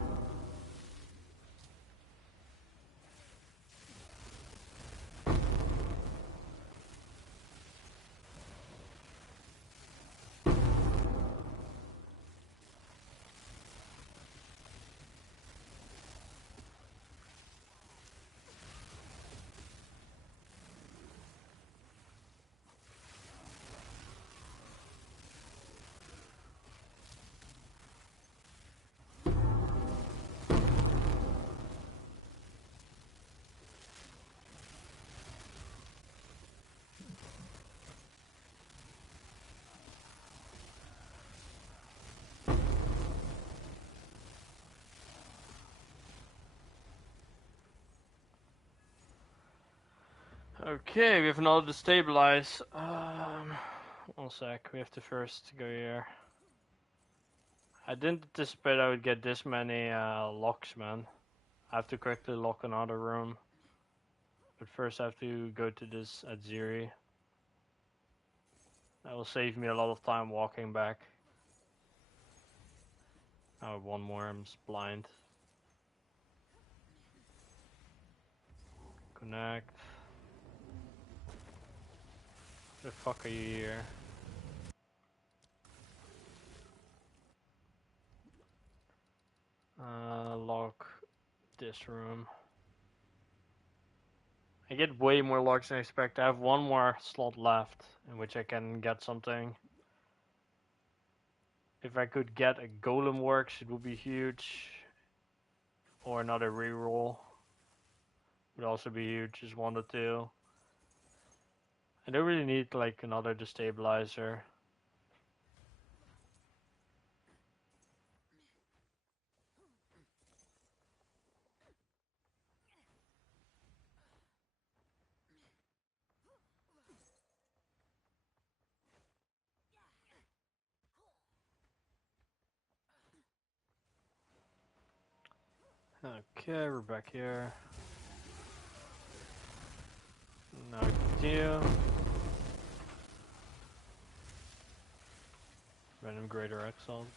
Okay, we have another destabilize. 1 sec, we have to first go here. I didn't anticipate I would get this many locks, man. I have to quickly lock another room. But first I have to go to this at Ziri. That will save me a lot of time walking back. Oh, one more, I'm just blind. Connect. Where the fuck are you here? Lock this room. I get way more locks than I expect. I have one more slot left in which I can get something. If I could get a golem works, it would be huge. Or another reroll. Would also be huge, just 1 to 2. I don't really need like another destabilizer. Okay, we're back here. Now we continue. Random Greater Exalt.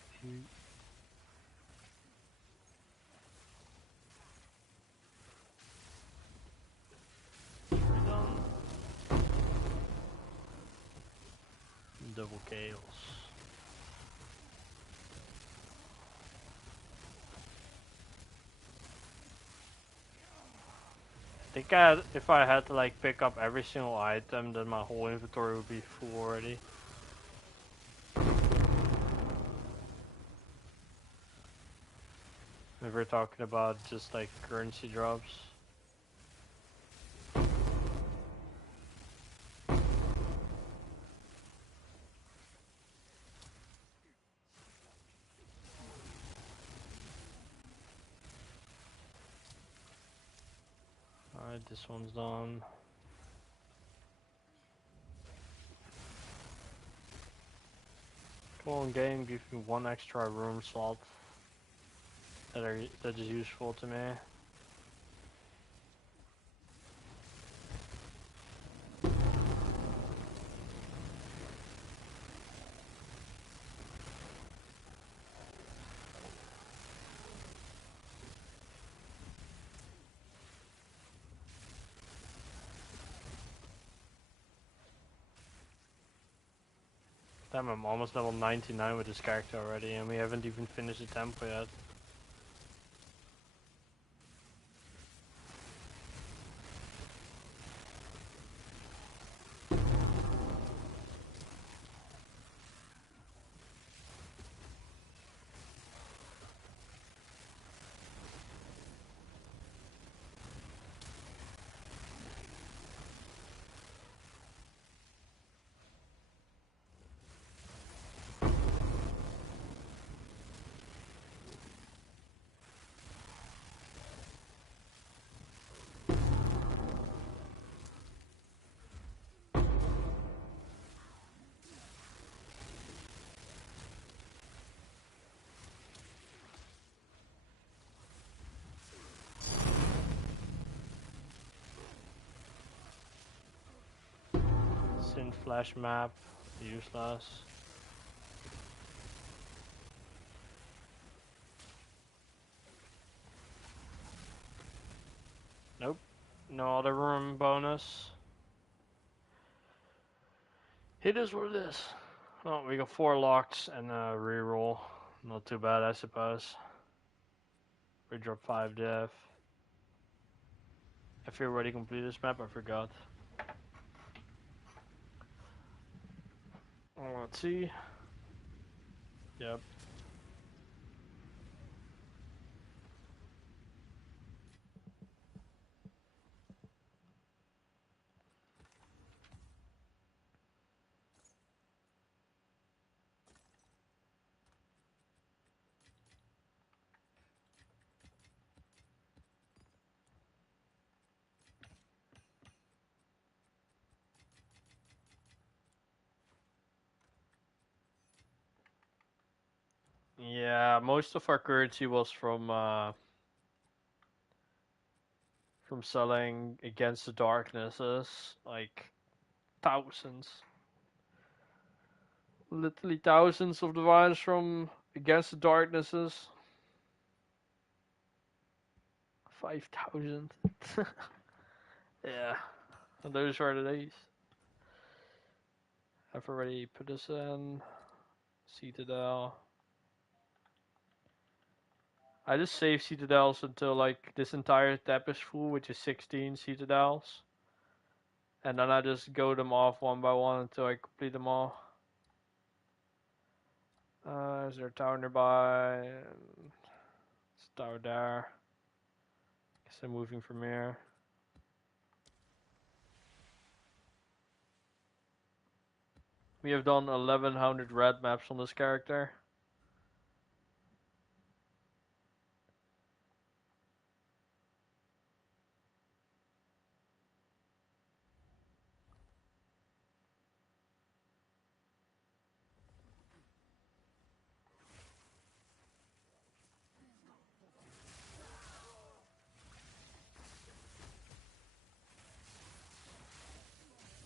We're done. Double chaos. I think if I had to like pick up every single item, then my whole inventory would be full already. If we're talking about just like currency drops. Alright, this one's done. Full game gives me 1 extra room slot that is useful to me. Damn, I'm almost level 99 with this character already, and we haven't even finished the tempo yet. Synth flash map, useless. Nope, no other room bonus. It is what it is. Oh, we got 4 locks and a reroll. Not too bad, I suppose. We drop 5 def. Have you already completed this map? I forgot. Oh, let's see. Yep. Yeah, most of our currency was from selling against the darknesses, like thousands. Literally thousands of dividers from against the darknesses. 5,000. Yeah, and those are the days. I've already put this in. Citadel. I just save citadels until like this entire tab is full, which is 16 citadels. And then I just go them off one by one until I complete them all. Is there a tower nearby? It's a tower there. Guess I'm moving from here. We have done 1100 red maps on this character.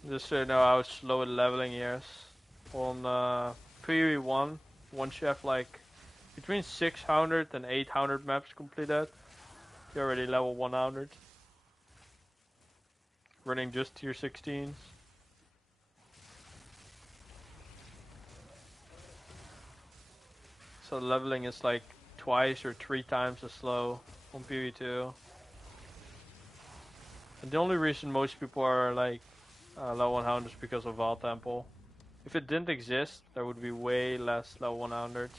Just so you know how slow the leveling is. On PoE1, once you have like between 600 and 800 maps completed, you're already level 100. Running just tier 16s. So leveling is like twice or 3 times as slow on PoE2. And the only reason most people are like level 100 is because of Vaal Temple. If it didn't exist, there would be way less level 100.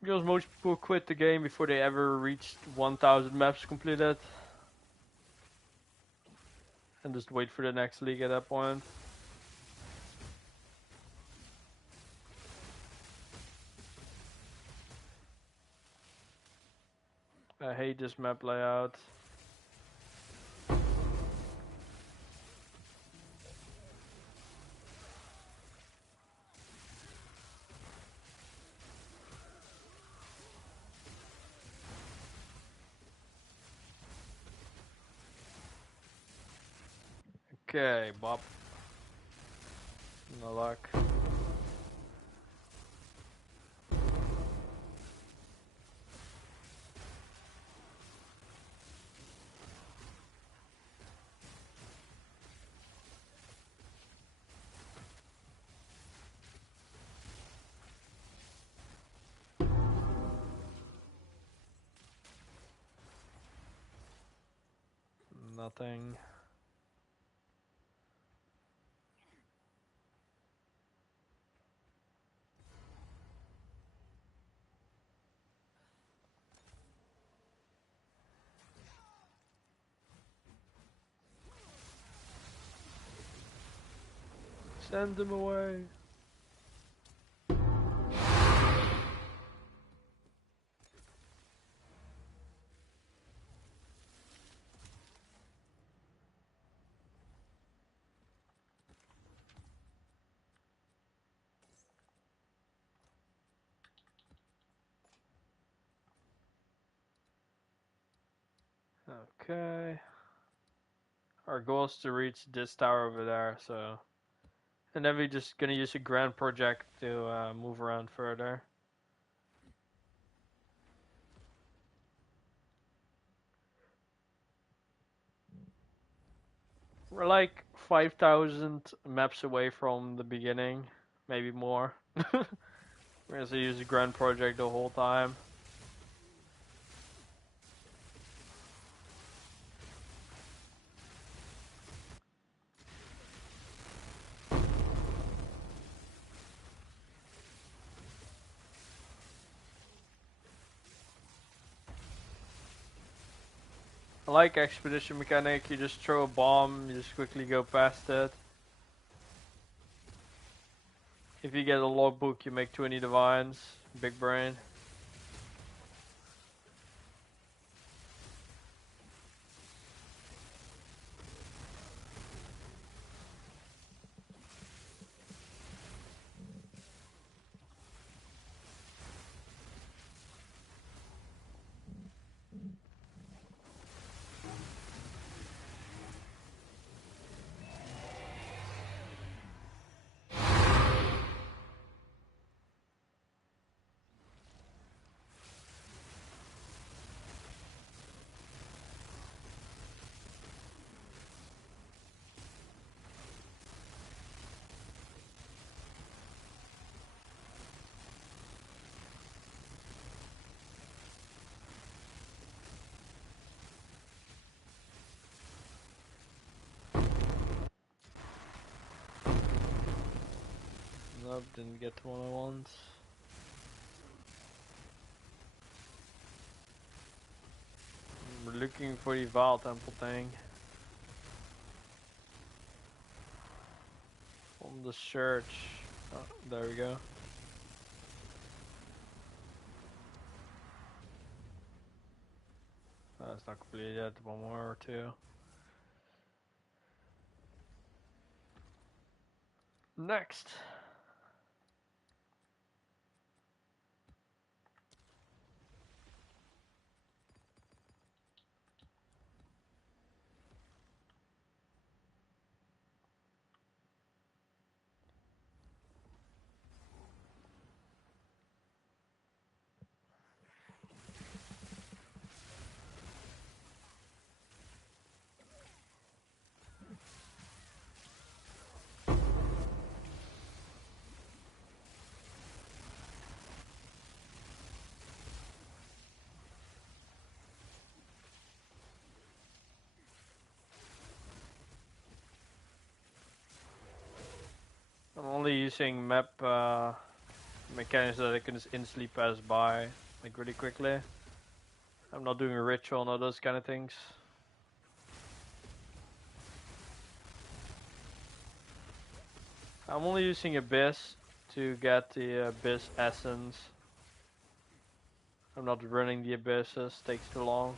Because most people quit the game before they ever reached 1000 maps completed. And just wait for the next league at that point. I hate this map layout. Okay, Bob. No luck. Nothing. Send them away. Okay. Our goal is to reach this tower over there, so. And then we're just gonna use a grand project to move around further. We're like 5,000 maps away from the beginning, maybe more. We're gonna use a grand project the whole time. I like expedition mechanic, you just throw a bomb, you just quickly go past it. If you get a logbook, you make 20 divines. Big brain. Nope, didn't get the one I want. We're looking for the Val Temple thing. On the search. Oh, there we go. That's not completed yet, one more or two. Next. I'm only using map mechanics that I can just instantly pass by, like really quickly. I'm not doing a ritual and all those kind of things. I'm only using Abyss to get the Abyss essence. I'm not running the abysses, takes too long.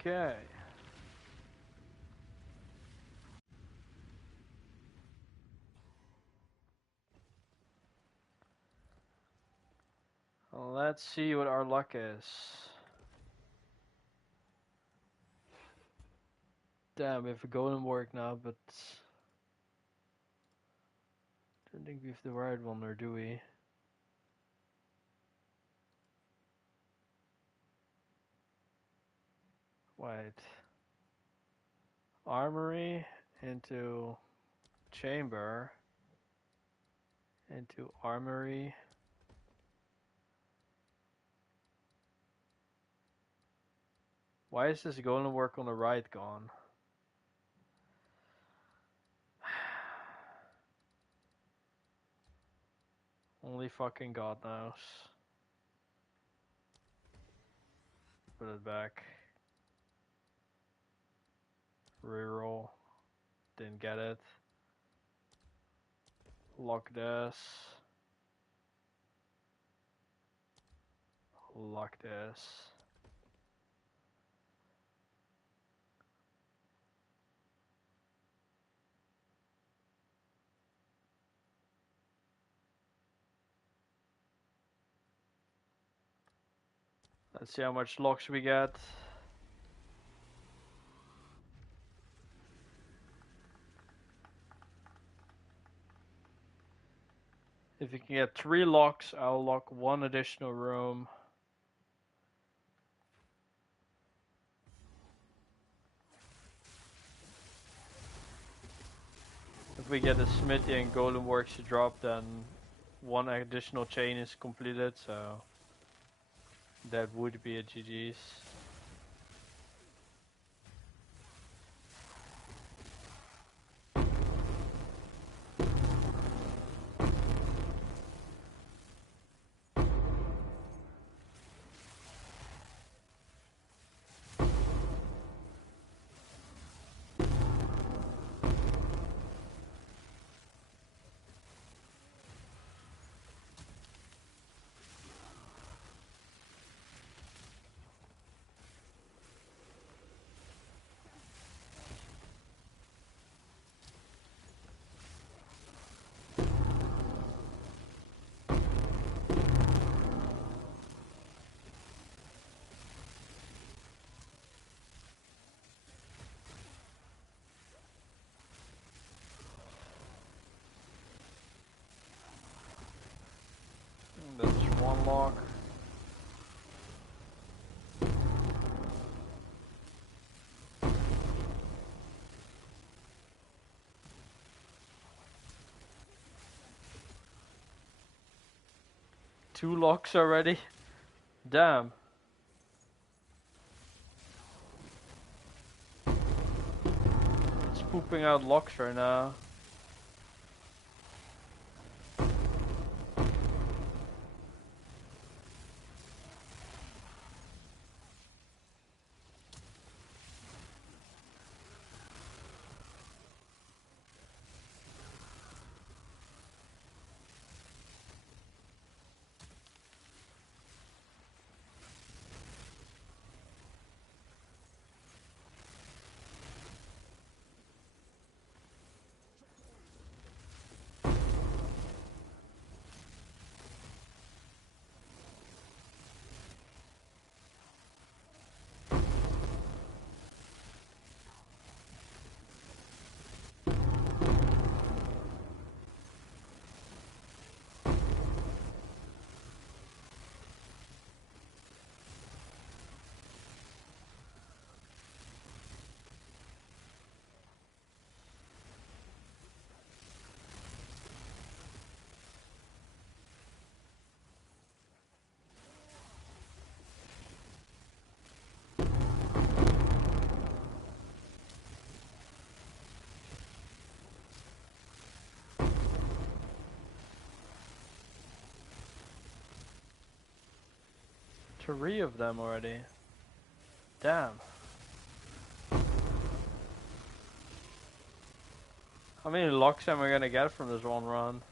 Okay. Well, let's see what our luck is. Damn, we have a golden work now, but don't think we have the right one, or do we? Wait. Armory into chamber into armory. Why is this golden work on the right gone? Only fucking God knows. Put it back. Reroll. Didn't get it. Lock this. Lock this. Let's see how much locks we get. If you can get 3 locks, I'll lock 1 additional room. If we get a smithy and golden works to drop, then 1 additional chain is completed, so that would be a GG's. That's 1 lock. Two locks already? Damn. It's pooping out locks right now. 3 of them already. Damn. How many locks am I gonna get from this one run?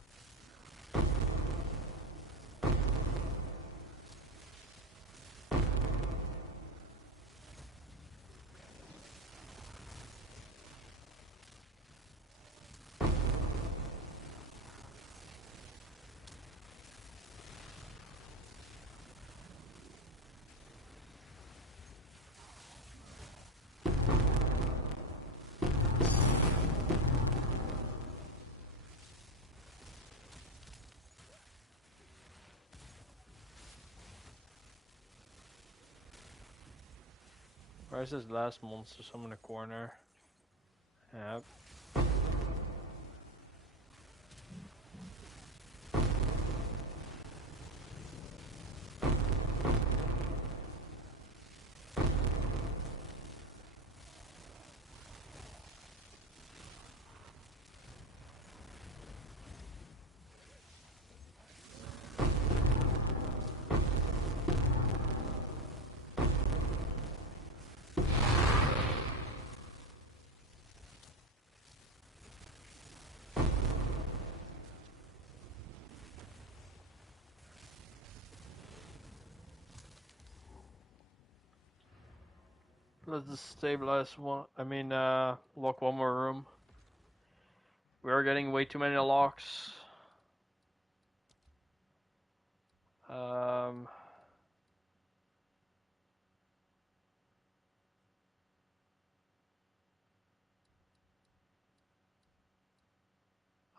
Where's this last monster? Some in the corner. Yep. Let's just stabilize one. Lock one more room. We are getting way too many locks. I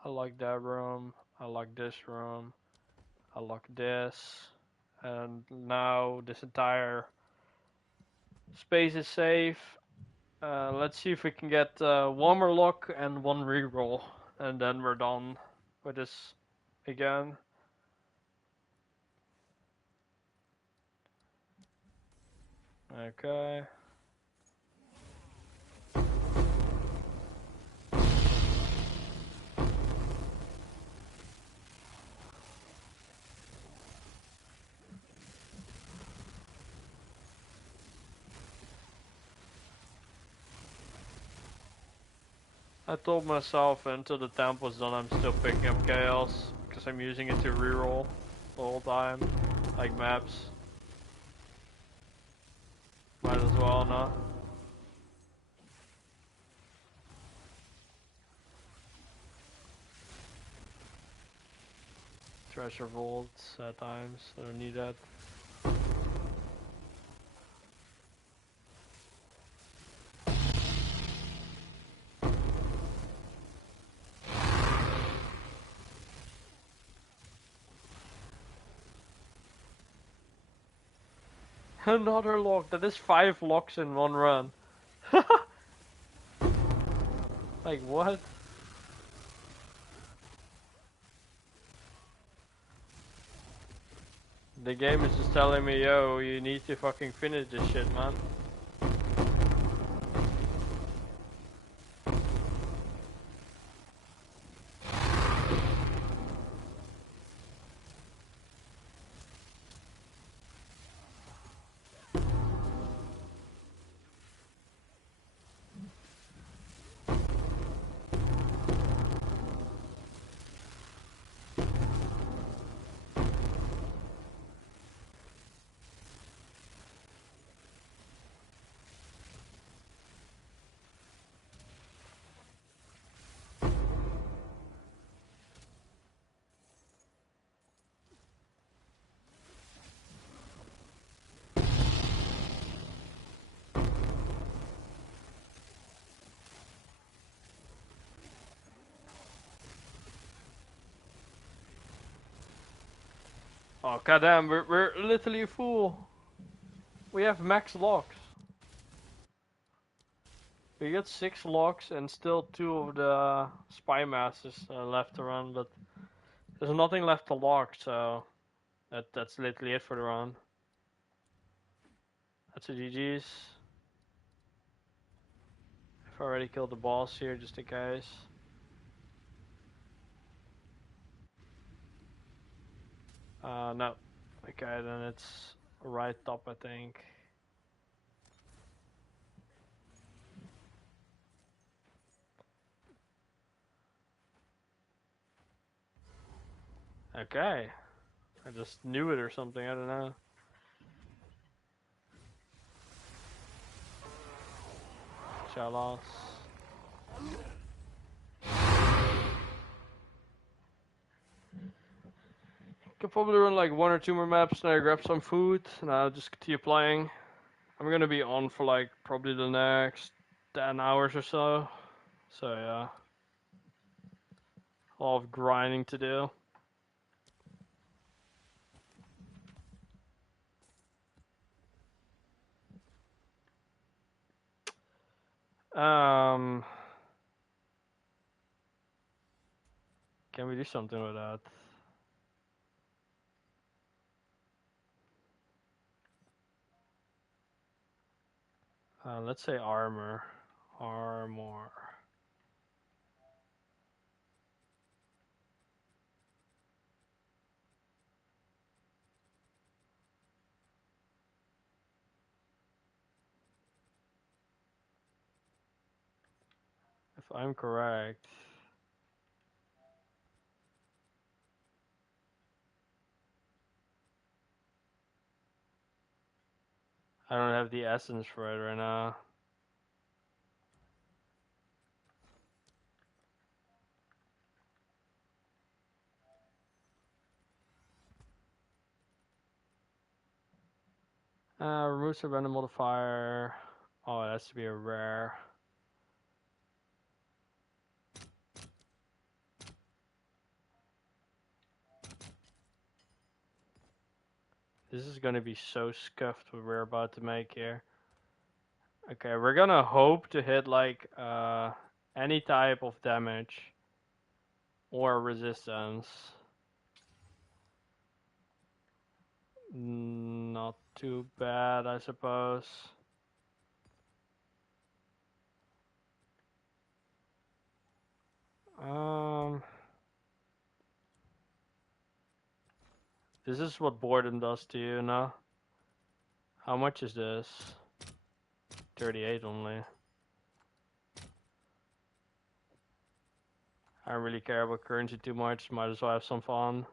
like that room. I like this room. I like this. And now this entire space is safe. Let's see if we can get one more lock and one reroll, and then we're done with this again. Okay. I told myself until the temp was done I'm still picking up chaos, because I'm using it to reroll the whole time, like maps. Might as well, no? Treasure vaults at times, I don't need that. Another lock, that is 5 locks in one run. Like what? The game is just telling me, yo, you need to fucking finish this shit, man. Oh goddamn, we're literally full. We have max locks. We got 6 locks and still 2 of the spy masters left to run, but there's nothing left to lock, so that's literally it for the run. That's a GG's. I've already killed the boss here just in case. No. Okay, then it's Right top, I think. Okay. I just knew it or something, I don't know. Chalos. Could probably run like 1 or 2 more maps and I grab some food and I'll just continue playing. I'm gonna be on for like probably the next 10 hours or so. So yeah. A lot of grinding to do. Um, can we do something with that? Let's say armor. Armor. If I'm correct. I don't have the essence for it right now. Removes a random modifier. Oh, it has to be a rare. This is gonna be so scuffed what we're about to make here. Okay, we're gonna hope to hit like any type of damage or resistance. Not too bad, I suppose. This is what boredom does to you, no? How much is this? 38 only. I don't really care about currency too much, might as well have some fun.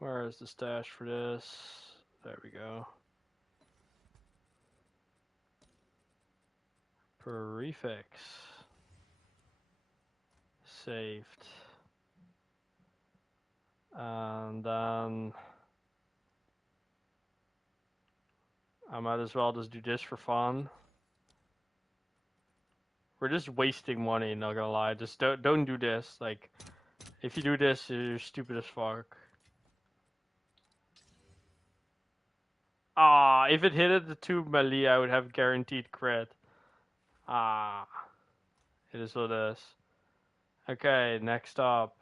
Where is the stash for this? There we go. Prefix. Saved. And then I might as well just do this for fun. We're just wasting money, not gonna lie. Just don't do this. Like, if you do this, you're stupid as fuck. Ah, if it hit at the 2 melee, I would have guaranteed crit. Ah, it is what it is. Okay, next up.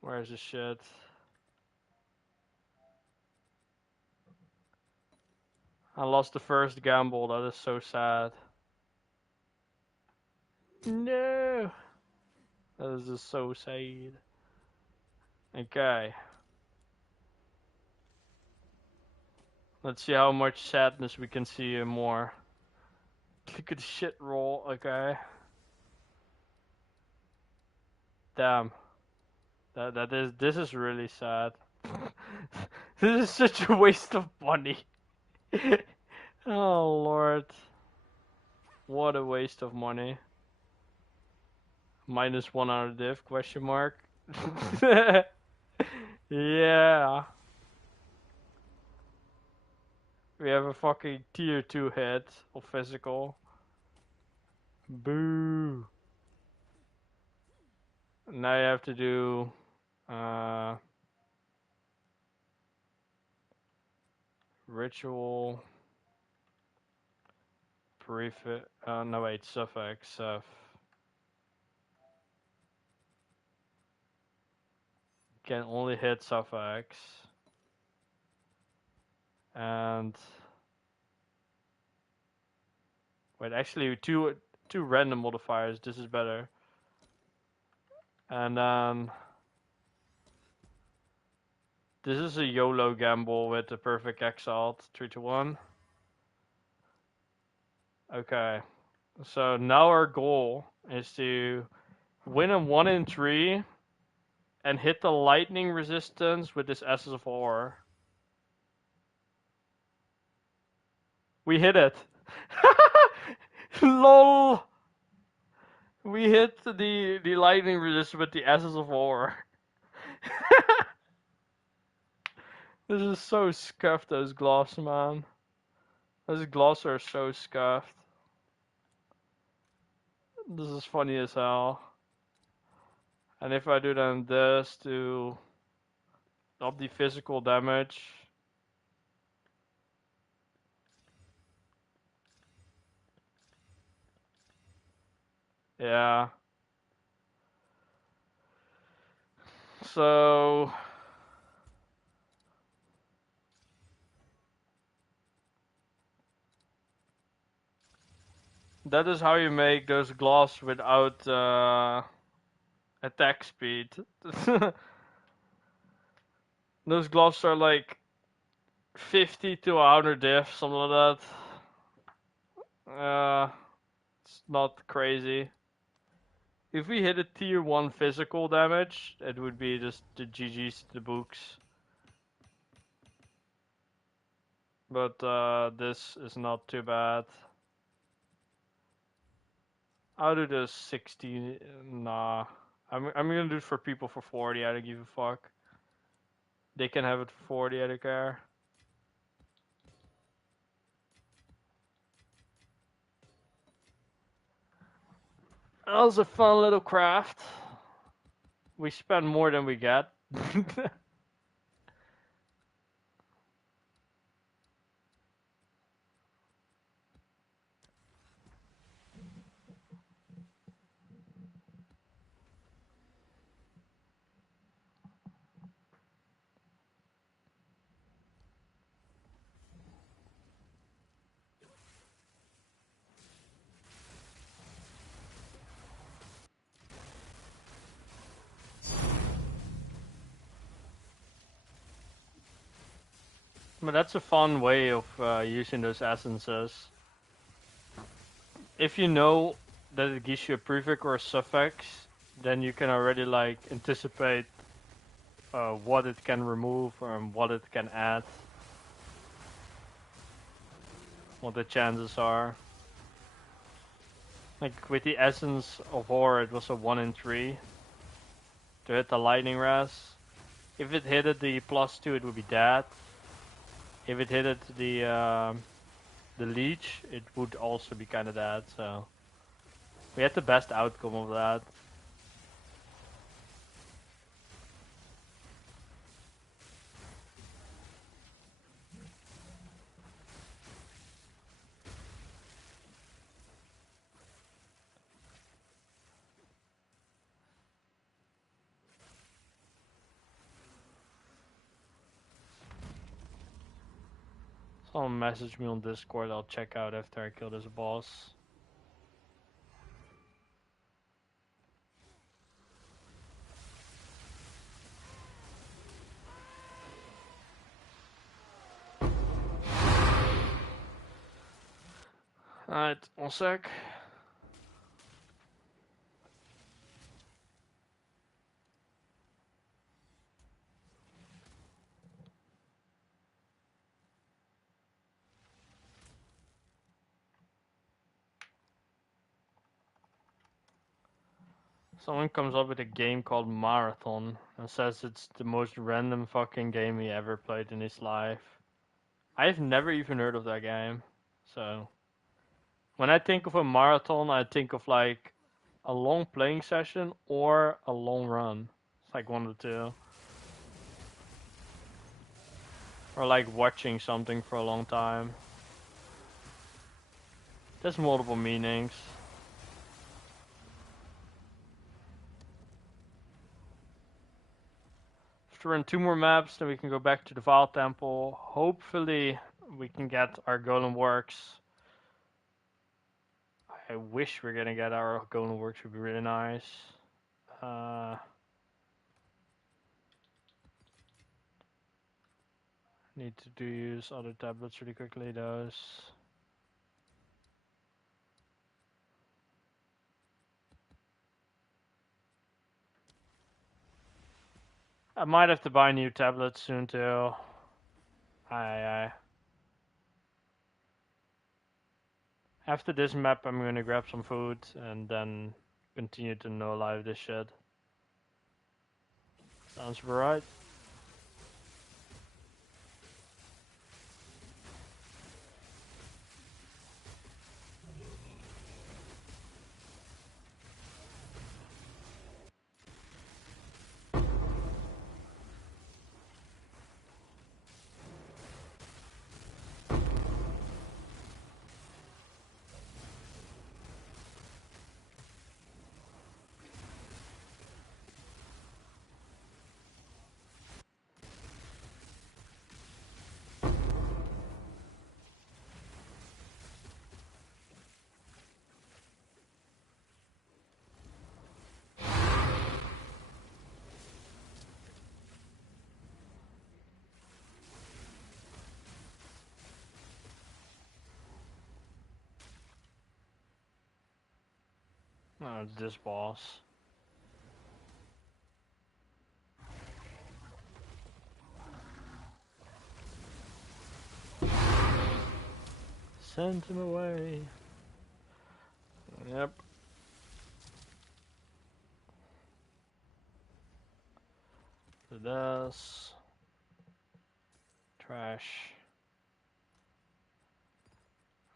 Where's the shit? I lost the first gamble, that is so sad. No! That is just so sad. Okay. Let's see how much sadness we can see and more. Click a shit roll, okay. Damn. This is really sad. This is such a waste of money. Oh lord. What a waste of money. -1 out of div, question mark. Yeah. We have a fucking tier 2 hit of physical. Boo. Now you have to do ritual prefix. No wait, suffix. Can only hit suffix. And wait, actually two random modifiers. This is better. And then this is a YOLO gamble with the perfect exalt, 3-1. Okay, so now our goal is to win a 1 in 3 and hit the lightning resistance with this Essence of Horror. We hit it. LOL. We hit the lightning resistance with the Essence of Horror. This is so scuffed, those gloves, man. Those gloves are so scuffed. This is funny as hell. And if I do then this to up the physical damage. Yeah. So that is how you make those gloves without attack speed. Those gloves are like 50 to 100 diff, something like that. It's not crazy. If we hit a tier 1 physical damage, it would be just the GG's to the books. But this is not too bad. I'll do the 60. Nah. I'm gonna do it for people for 40. I don't give a fuck. They can have it for 40. I don't care. That was a fun little craft. We spend more than we get. But that's a fun way of using those essences. If you know that it gives you a prefix or a suffix, then you can already like anticipate what it can remove and what it can add. What the chances are. Like with the Essence of Horror, it was a 1 in 3 to hit the lightning res. If it hit the +2, it would be dead. If it hit the leech, it would also be kind of dead. So we had the best outcome of that. Someone message me on Discord. I'll check out after I kill this boss. Alright, 1 sec. Someone comes up with a game called Marathon and says it's the most random fucking game he ever played in his life. I've never even heard of that game. So when I think of a marathon, I think of like a long playing session or a long run. It's like one of the two. Or like watching something for a long time. There's multiple meanings. If we run 2 more maps, then we can go back to the Vaal Temple. Hopefully we can get our Golem Works. I wish we're gonna get our Golem Works, would be really nice. Need to do use other tablets really quickly. Those. I might have to buy new tablets soon too. Aye. After this map, I'm gonna grab some food and then continue to no live this shit. Sounds right. Oh, it's this boss. Send him away. Yep. To this. Trash.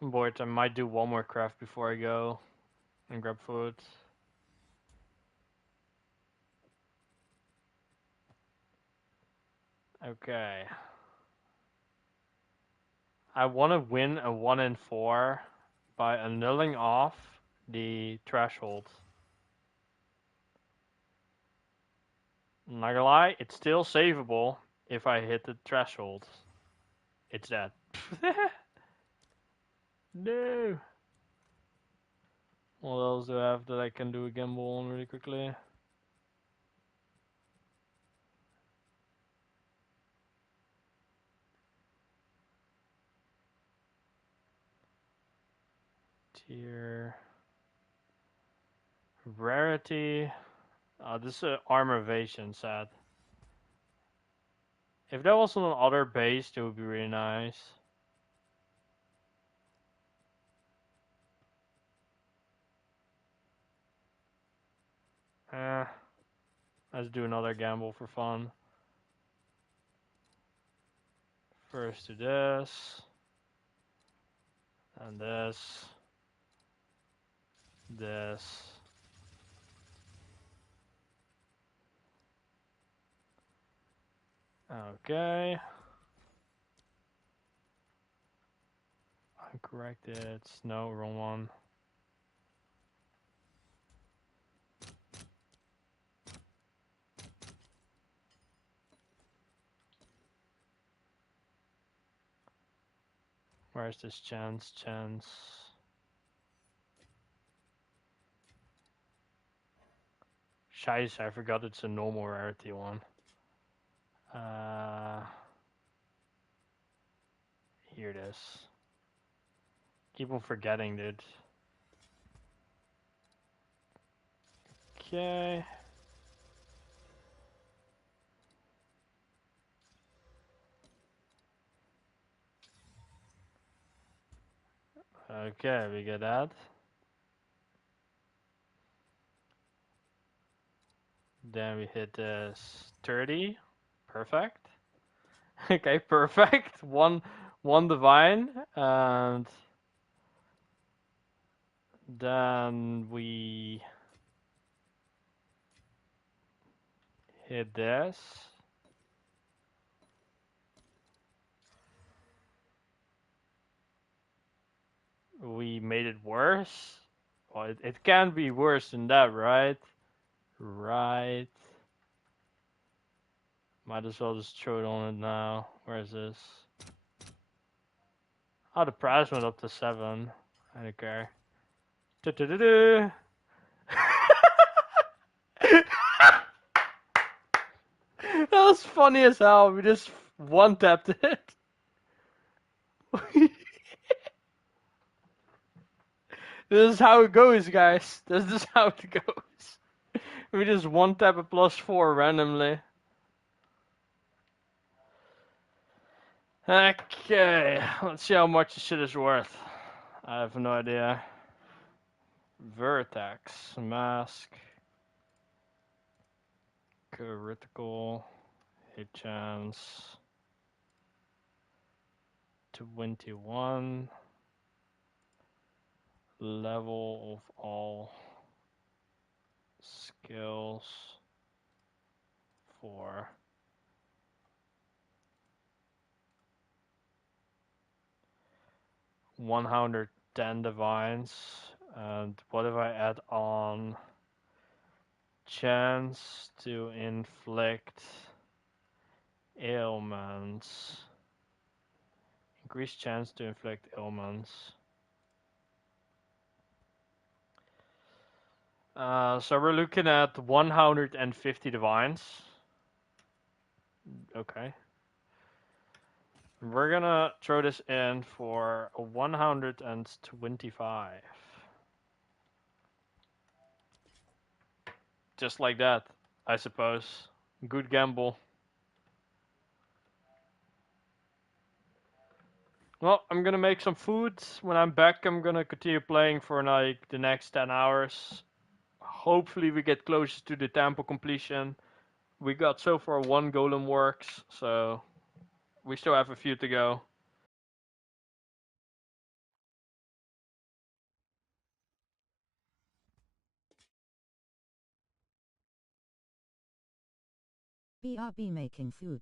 I'm bored. I might do one more craft before I go and grab food. Okay. I want to win a 1 in 4 by annulling off the threshold. I'm not gonna lie, it's still savable if I hit the threshold. It's that. No. What else do I have that I can do a gamble on really quickly? Tier. Rarity. Oh, this is an armor evasion set. If that was on another base, that would be really nice. Let's do another gamble for fun. First do this. And this. This. Okay. Uncorrected. No, wrong one. Where's this chance? Scheiße, I forgot it's a normal rarity one. Here it is. Keep on forgetting, dude. Okay. Okay, we get that. Then we hit this 30. Perfect. Okay, perfect. One divine, and then we hit this. We made it worse. Well, it can't be worse than that, right? Right. Might as well just throw it on it now. Where is this? Oh, the price went up to 7. I don't care. That was funny as hell. We just one tapped it. This is how it goes, guys. This is how it goes. We just one tap a +4 randomly. Okay, let's see how much this shit is worth. I have no idea. Vertex, mask, critical, hit chance, 21, level of all skills, 4. $110 divines. And what if I add on chance to inflict ailments? Increased chance to inflict ailments. So we're looking at 150 divines. Okay. We're gonna throw this in for 125. Just like that, I suppose. Good gamble. Well, I'm gonna make some food. When I'm back, I'm gonna continue playing for like the next 10 hours. Hopefully we get closer to the temple completion. We got so far 1 golem works, so we still have a few to go. BRB making food.